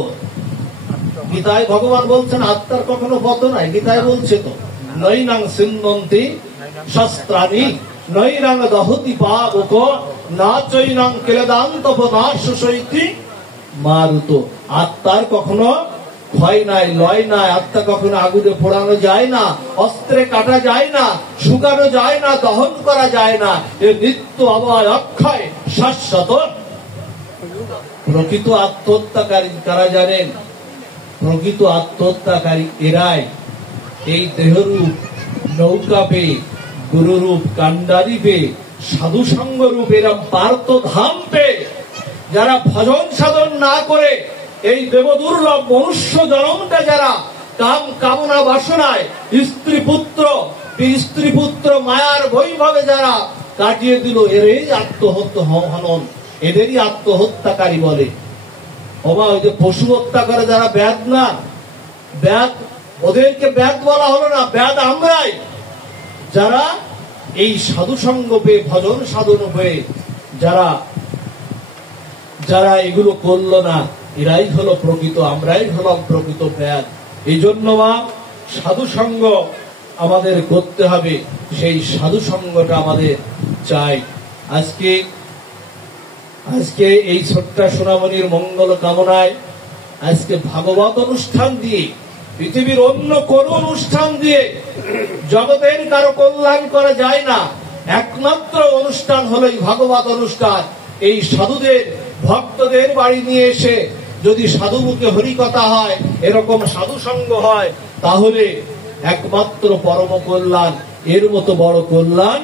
গীতায় ভগবান বলছেন আত্মার কখনো পতন হয়। গীতায় বলছে তো, নৈনাং সিন্ধন্তি শস্ত্রাণি নৈরাং দহতি পাবক না চৈনাং কেলেদান্তপ না শোষয়তি মারুত। আত্মার কখনো ক্ষয় নাই, লয় নাই। আত্মা কখনো আগুনে পোড়ানো যায় না, অস্ত্রে কাটা যায় না, শুকানো যায় না, দহন করা যায় না। এ নিত্য অবয় অক্ষয় শাশ্বত। প্রকৃত আত্মহত্যাকারী কারা জানেন? প্রকৃত আত্মহত্যাকারী এরাই এই দেহরূপ নৌকা পেয়ে, গুরুরূপ কান্ডারি পেয়ে, সাধু সঙ্গ রূপ এরম পার্থ ধাম পেয়ে, যারা ভজন সাধন না করে এই দেবদুর্লভ মনুষ্য জন্মটা যারা কাম কামনা বাসনায় স্ত্রী পুত্র মায়ার বৈভবে যারা কাটিয়ে দিল, এরই আত্মহত্যা হনন, এদেরই আত্মহত্যাকারী বলে। ওবা ওই যে পশু হত্যা করে যারা ব্যাদ না, ব্যাদ ওদেরকে ব্যাদ বলা হলো না, ব্যাদ আমরাই। যারা এই সাধু সঙ্গ পেয়ে, ভজন সাধন হয়ে যারা এগুলো করলো না, এরাই হলো প্রকৃত, আমরাই হলাম প্রকৃত ব্যাদ। এই জন্য মা সাধু সঙ্গ আমাদের করতে হবে, সেই সাধু সঙ্গটা আমাদের চাই। আজকে এই ছোট্ট সোনামণির মঙ্গল কামনায় আজকে ভাগবত অনুষ্ঠান দিয়ে, পৃথিবীর অন্য কোন অনুষ্ঠান দিয়ে জগতের কারো কল্যাণ করা যায় না। একমাত্র অনুষ্ঠান হলো এই ভাগবত অনুষ্ঠান। এই সাধুদের ভক্তদের বাড়ি নিয়ে এসে যদি সাধু মুখে হরিকথা হয়, এরকম সাধু সঙ্গ হয়, তাহলে একমাত্র পরম কল্যাণ। এর মতো বড় কল্যাণ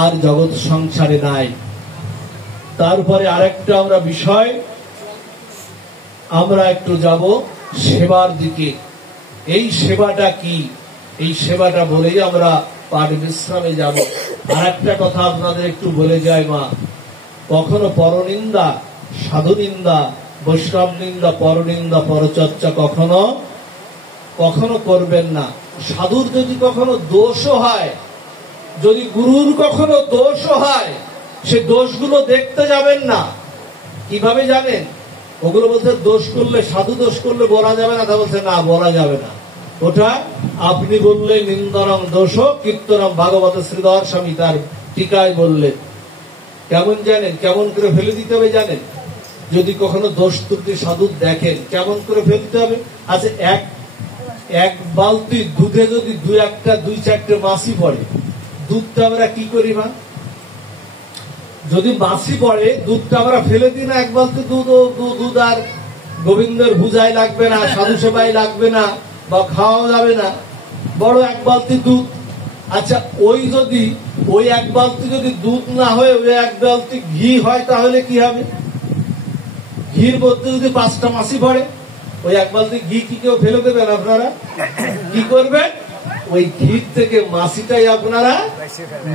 আর জগৎ সংসারে নাই। তারপরে আরেকটা আমরা বিষয়, আমরা একটু যাব সেবার দিকে। এই সেবাটা কি? এই সেবাটা বলেই আমরা পাঠ বিশ্রামে যাব। আর একটা কথা আপনাদের একটু বলে যায় মা, কখনো পরনিন্দা, সাধু নিন্দা, বৈষ্ণব নিন্দা, পরনিন্দা, পরচর্চা কখনো করবেন না। সাধুর যদি কখনো দোষও হয়, যদি গুরুর কখনো দোষও হয়, সে দোষগুলো দেখতে যাবেন না। কিভাবে জানেন? ওগুলো বলছে দোষ করলে, সাধু দোষ করলে বলা যাবে না, তা বলছে না, বলা যাবে না। ওটা আপনি বললে নিন্দনম দোষ কীর্তনম ভাগবত শ্রীধর স্বামী তার টিকায় বললেন। কেমন জানেন? কেমন করে ফেলে দিতে হবে জানেন? যদি কখনো দোষ ত্রুটি সাধু দেখেন, কেমন করে ফেলে দিতে হবে? আচ্ছা, এক বালতি দুধে যদি দুই চারটে মাছি পড়ে, দুধটা আমরা কি করি মা? যদি মাছি পড়ে, দুধটা আমরা ফেলে দিই না? এক বালতি দুধ আর গোবিন্দের পূজায় লাগবে না, সাধু সেবায় লাগবে না, বা খাওয়া যাবে না, বড় এক বালতি দুধ। আচ্ছা, ওই এক বালতি যদি দুধ না হয়ে ওই এক বালতি ঘি হয়, তাহলে কি হবে? ঘির মধ্যে যদি 5টা মাছি পড়ে, ওই এক বালতি ঘি কি কেউ ফেলে দেবেন? আপনারা কি করবেন? ওই ঘি থেকে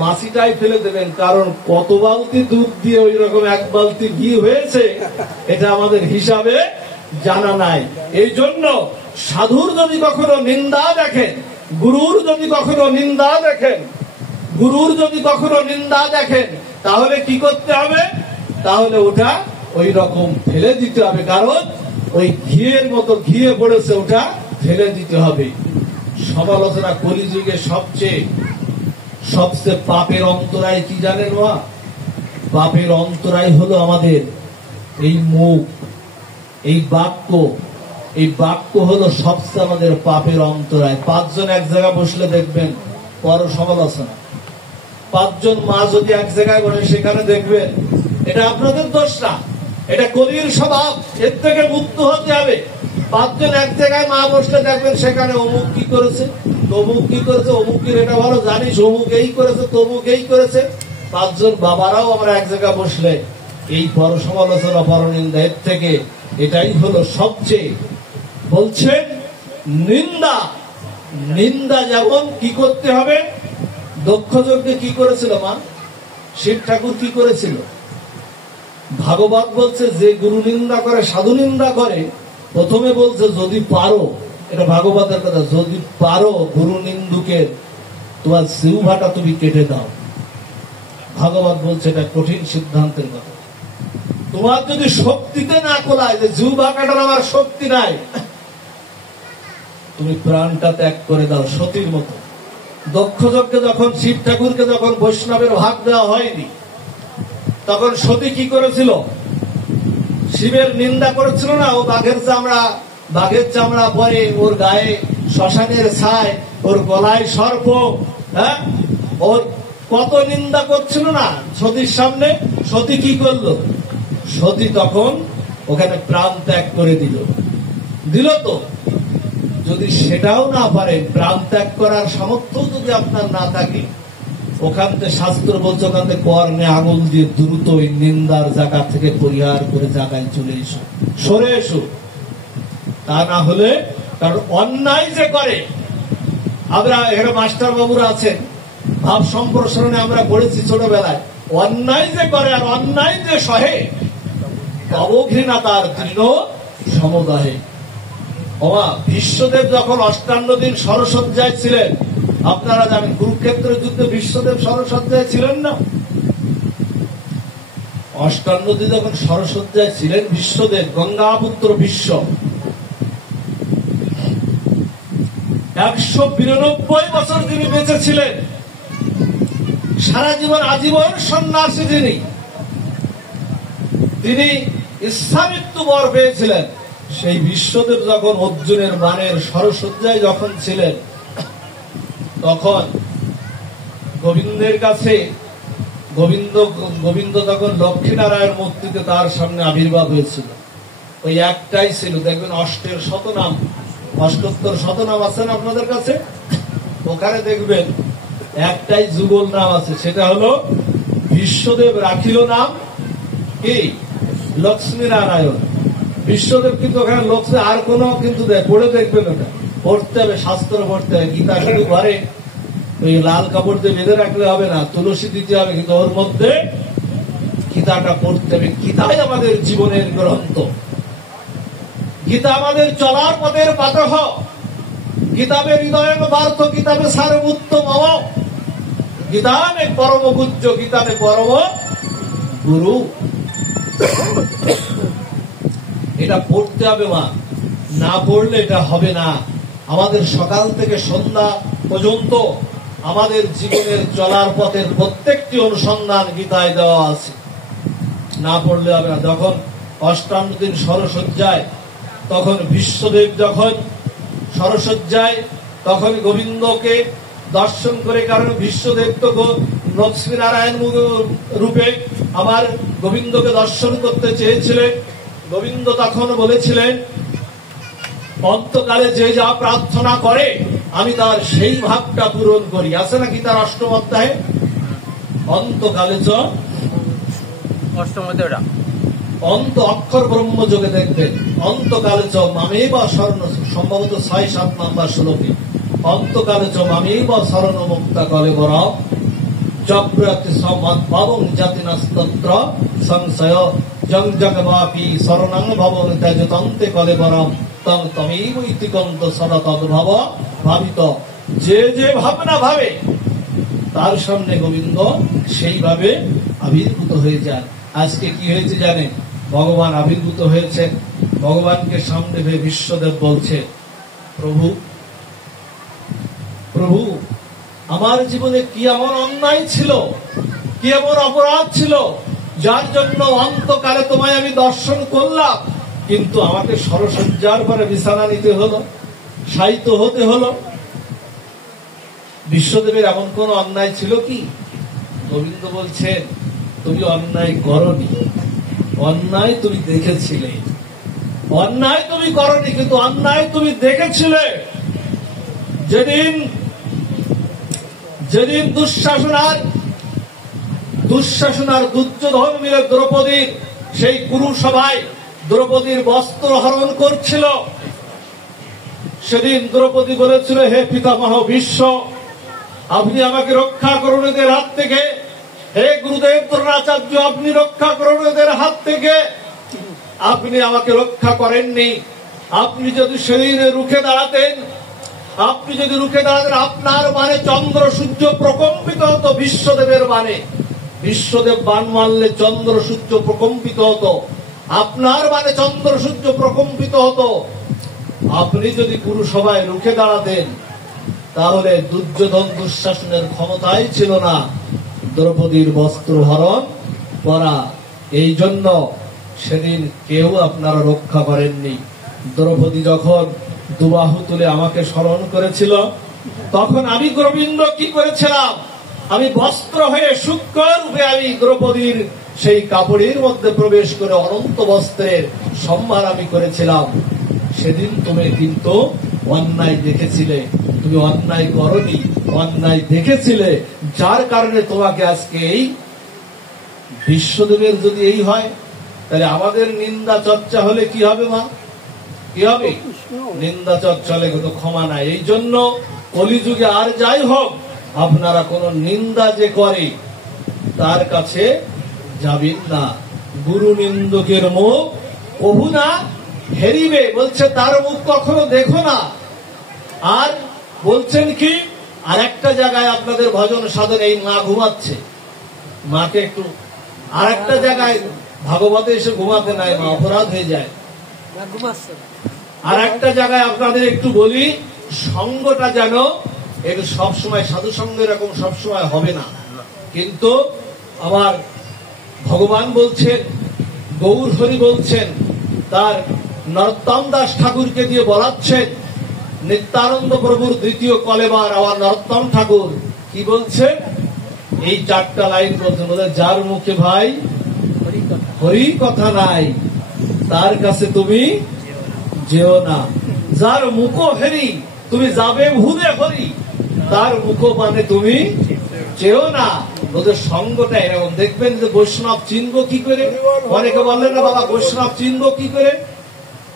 মাছিটাই ফেলে দেবেন। কারণ কত বালতি দুধ দিয়ে ওই রকম এক বালতি ঘি হয়েছে এটা আমাদের হিসাবে জানা নাই। এই জন্য সাধুর যদি কখনো নিন্দা দেখেন, গুরুর যদি কখনো নিন্দা দেখেন, তাহলে কি করতে হবে? তাহলে ওটা ওই রকম ফেলে দিতে হবে। কারণ ওই ঘিয়ের মতো ঘিয়ে পড়েছে, ওটা ফেলে দিতে হবে। সমালোচনা কলিযুগে সবচেয়ে পাপের অন্তরায় কি জানেন? পাপের অন্তরায় হলো আমাদের এই মুখ, এই বাক্য হলো সবচেয়ে আমাদের পাপের অন্তরায়। 5 জন এক জায়গায় বসলে দেখবেন পর সমালোচনা, 5 জন মা যদি এক জায়গায় বসে সেখানে দেখবেন, এটা আপনাদের দোষ না, এটা কলির স্বভাব। এর থেকে মুক্ত হতে হবে। 5 জন এক জায়গায় মা বসলে দেখবেন সেখানে অমুক কি করেছে, তমুক কি করেছে, অমুকের এটা ভালো জানিস, অমুক এই করেছে, তমুক এই করেছে। 5 জন বাবারাও আমরা এক জায়গায় বসলে এই পর সমালোচনা, পরনিন্দা, এর থেকে এটাই হলো সবচেয়ে বলছেন নিন্দা। যেমন কি করতে হবে? দক্ষ যজ্ঞে কি করেছিল মা? শিব ঠাকুর কি করেছিল? ভাগবত বলছে যে গুরু নিন্দা করে, সাধু নিন্দা করে, প্রথমে বলছে যদি পারো, এটা ভাগবতের কথা, যদি পারো গুরু নিন্দুকের তোমার জিহ্বাটা তুমি কেটে দাও। ভাগবত বলছে এটা কঠিন সিদ্ধান্তের কথা। তোমার যদি শক্তিতে না কোলায় যে জিহ্বা কাটার আমার শক্তি নাই, তুমি প্রাণটা ত্যাগ করে দাও সতীর মতো। দক্ষ যজ্ঞে যখন শিব ঠাকুরকে যখন বৈষ্ণবের ভাগ দেওয়া হয়নি, তখন সতী কি করেছিল? শিবের নিন্দা করেছিল না? ও বাঘের চামড়া পরে, ওর গায়ে শ্মশানের ছাই, ওর গলায় সর্প, হ্যাঁ, ওর কত নিন্দা করছিল না সতীর সামনে। সতী কি করলো? সতী তখন ওখানে প্রাণ ত্যাগ করে দিল তো। যদি সেটাও না পারেন, প্রাণ ত্যাগ করার সামর্থ্য যদি আপনার না থাকে, ওখান থেকে শাস্ত্র বলছে ওখান থেকে কর্ণে আঙুল দিয়ে দ্রুত ওই নিন্দার জায়গা থেকে পরিহার করে জায়গায় চলে এসো, সরে এসো। তা না হলে, কারণ অন্যায় যে করে, আমরা এখানে মাস্টার বাবুরা আছেন, ভাব সম্প্রসারণে আমরা পড়েছি ছোটবেলায়, অন্যায় যে করে আর অন্যায় যে সহে, অবঘৃণা তার দৃঢ় সমুদায়ে। বিশ্বদেব যখন 58 দিন সরসজ্জায় ছিলেন, আপনারা জানেন কুরুক্ষেত্রের যুদ্ধে বিশ্বদেব সরসজ্জায় ছিলেন না? 58 দিন যখন সরসজ্জায় ছিলেন বিশ্বদেব, গঙ্গাপুত্র বিশ্ব, 192 বছর তিনি বেঁচে ছিলেন, সারা জীবন আজীবন সন্ন্যাসী তিনি ইচ্ছামৃত্যু বর পেয়েছিলেন। সেই বিশ্বদেব যখন অর্জুনের বাণের সরসজ্জায় যখন ছিলেন, তখন গোবিন্দের কাছে গোবিন্দ তখন লক্ষ্মীনারায়ণ মূর্তিতে তার সামনে আবির্ভাব হয়েছিল। ওই একটাই ছিল, দেখবেন অষ্টোত্তর শতনাম আছেন আপনাদের কাছে, ওখানে দেখবেন একটাই যুগল নাম আছে, সেটা হলো বিশ্বদেব রাখিল নাম কি? লক্ষ্মী নারায়ণ। বিশ্বদেব কিন্তু ওখানে লক্ষ্মী আর কোন কিন্তু পড়ে দেখবেন, ওটা পড়তে হবে, শাস্ত্র পড়তে হবে। গীতা শুধু ঘরে ওই লাল কাপড় দিয়ে বেঁধে রাখলে হবে না, তুলসী দিতে হবে, কিন্তু ওর মধ্যে গীতাটা পড়তে হবে। গীতাই আমাদের জীবনের গ্রন্থ, গীতা আমাদের চলার পথের পাঠক। গীতাবে হৃদয় বার্থ, গীতাবে সারভূত্তম, গীতানে পরম পূজ্য, গীতানে পরম গুরু। এটা পড়তে হবে মা, না পড়লে এটা হবে না। আমাদের সকাল থেকে সন্ধ্যা পর্যন্ত আমাদের জীবনের চলার পথের প্রত্যেকটি অনুসন্ধান গীতায় দেওয়া আছে, না পড়লে হবে না। যখন 58 দিন সরসজ্জায়, তখন বিশ্বদেব যখন সরসজ্জায়, তখন গোবিন্দকে দর্শন করে, কারণ বিশ্বদেব তো লক্ষ্মী নারায়ণ রূপে আমার গোবিন্দকে দর্শন করতে চেয়েছিলেন। গোবিন্দ তখন বলেছিলেন, অন্তকালে যে যা প্রার্থনা করে আমি তার সেই ভাবটা পূরণ করি। আছে নাকি তার 8ম অধ্যায়ে? অন্তকালে অষ্টম অন্ত অক্ষর ব্রহ্মযোগে দেখবেন অন্তকালে চ মামেব শরণ, সম্ভবত ৬-৭ নম্বর শ্লোকে, অন্তকালে চ মামেব শরণ মুক্তা কলেবর জগ্রতি সমদ্ভবং জাতি নাস্তত্র সংশয় জং জগবাপি শরণং ভবং ত্যাজতন্তে কলেবরম তং তমেব ইতিকন্ত সদতদ্ভব ভাবিত। যে যে ভাবনা ভাবে তার সামনে গোবিন্দ সেইভাবে আবির্ভূত হয়ে যান। আজকে কি হয়েছে জানেন? ভগবান আবির্ভূত হয়েছে, ভগবানকে সামনে ভেবে বিশ্বদেব বলছে, প্রভু প্রভু আমার জীবনে কি এমন অন্যায় ছিল, কি এমন অপরাধ ছিল, যার জন্য অন্তকালে তোমায় আমি দর্শন করলাম, কিন্তু আমাকে ষড়সজ্জার পরে বিছানা নিতে হলো, শায়িত হতে হলো। বিশ্বদেবের এমন কোন অন্যায় ছিল কি? গোবিন্দ বলছেন, তুমি অন্যায় করনি, অন্যায় তুমি দেখেছিলে, অন্যায় তুমি করনি, কিন্তু অন্যায় তুমি দেখেছিলে। যেদিন যেদিন দুঃশাসন আর দুর্যোধন মিলে দ্রৌপদীর সেই কুরুসভায় দ্রৌপদীর বস্ত্র হরণ করছিল, সেদিন দ্রৌপদী বলেছিল, হে পিতামহ ভীষ্ম, আপনি আমাকে রক্ষা করুন এদের হাত থেকে। হে গুরুদেব দ্রোণাচার্য, আপনি রক্ষা করুন এদের হাত থেকে। আপনি আমাকে রক্ষা করেননি। আপনি যদি শরীরে রুখে দাঁড়াতেন, আপনার বাণে চন্দ্র সূর্য প্রকম্পিত হতো। বিশ্বদেবের বাণে, বিশ্বদেব বাণ মারলে চন্দ্র সূর্য প্রকম্পিত হতো, আপনার বাণে চন্দ্র সূর্য প্রকম্পিত হতো। আপনি যদি কুরুসভায় রুখে দাঁড়াতেন, তাহলে দুর্যোধন দুঃশাসনের ক্ষমতাই ছিল না দ্রৌপদীর বস্ত্র হরণ করা। এই জন্য সেদিন কেউ আপনারা রক্ষা করেননি। দ্রৌপদী যখন দুবাহু তুলে আমাকে স্মরণ করেছিল, তখন আমি গোবিন্দ কি করেছিলাম? আমি বস্ত্র হয়ে সূক্ষ্ম রূপে আমি দ্রৌপদীর সেই কাপড়ের মধ্যে প্রবেশ করে অনন্ত বস্ত্রের সম্মান আমি করেছিলাম। সেদিন তুমি কিন্তু অন্যায় দেখেছিলে, তুমি অন্যায় করনি, অন্যায় দেখেছিলে, যার কারণে তোমাকে আজকে এই বিশ্বদেবের যদি এই হয়, তাহলে আমাদের নিন্দা চর্চা হলে কি হবে মা? কি হবে? নিন্দা চর্চা হলে কিন্তু ক্ষমা নাই। এই জন্য কলিযুগে আর যাই হোক, আপনারা কোন নিন্দা যে করে তার কাছে যাবেন না। গুরু নিন্দকের মুখ কভু না হেরিবে, বলছে তার মুখ কখনো দেখো না। আর বলছেন কি, আর একটা জায়গায় আপনাদের ভজন সাধন, এই মা ঘুমাচ্ছে, মাকে একটু আর একটা জায়গায় ভাগবতে এসে ঘুমাতে নাই, মা অপরাধ হয়ে যায়। আর একটা জায়গায় আপনাদের একটু বলি, সঙ্গটা যেন একটু সবসময় সাধু সঙ্গ এরকম সবসময় হবে না। কিন্তু আমার ভগবান বলছেন, গৌর হরি বলছেন, তার নরোত্তম দাস ঠাকুরকে দিয়ে বলাচ্ছেন, নিত্যানন্দ প্রভুর দ্বিতীয় কলেবার আমার নরোত্তম ঠাকুর কি বলছেন? এই 4টা লাইন বলছেন, যার মুখে ভাই হরি কথা নাই, তার কাছে তুমি যেও না। যার মুখ হেরি, তুমি যাবে ভুলে হরি, তার মুখ মানে তুমি যেও না। ওদের সঙ্গটা এরকম। দেখবেন যে বৈষ্ণব চিনব কি করে? অনেকে বললেন না বাবা বৈষ্ণব চিনব কি করে?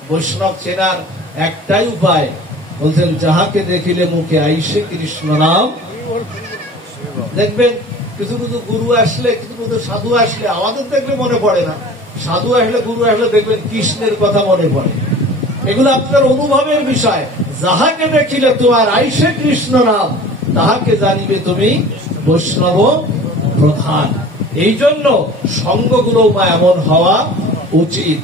বৈষ্ণব চেনার একটাই উপায়, বলছেন যাহাকে দেখিলে মুখে আইসে কৃষ্ণ নাম। দেখবেন কিছু কিছু গুরু আসলে, কিছু কিছু সাধু আসলে আমাদের দেখলে মনে পড়ে না, সাধু আসলে গুরু আসলে দেখবেন কৃষ্ণের কথা মনে পড়ে। এগুলো আপনার অনুভবের বিষয়। যাহাকে দেখিলে তোমার আইসে কৃষ্ণ নাম, তাহাকে জানিবে তুমি বৈষ্ণব প্রধান। এই জন্য সঙ্গগুলো এমন হওয়া উচিত।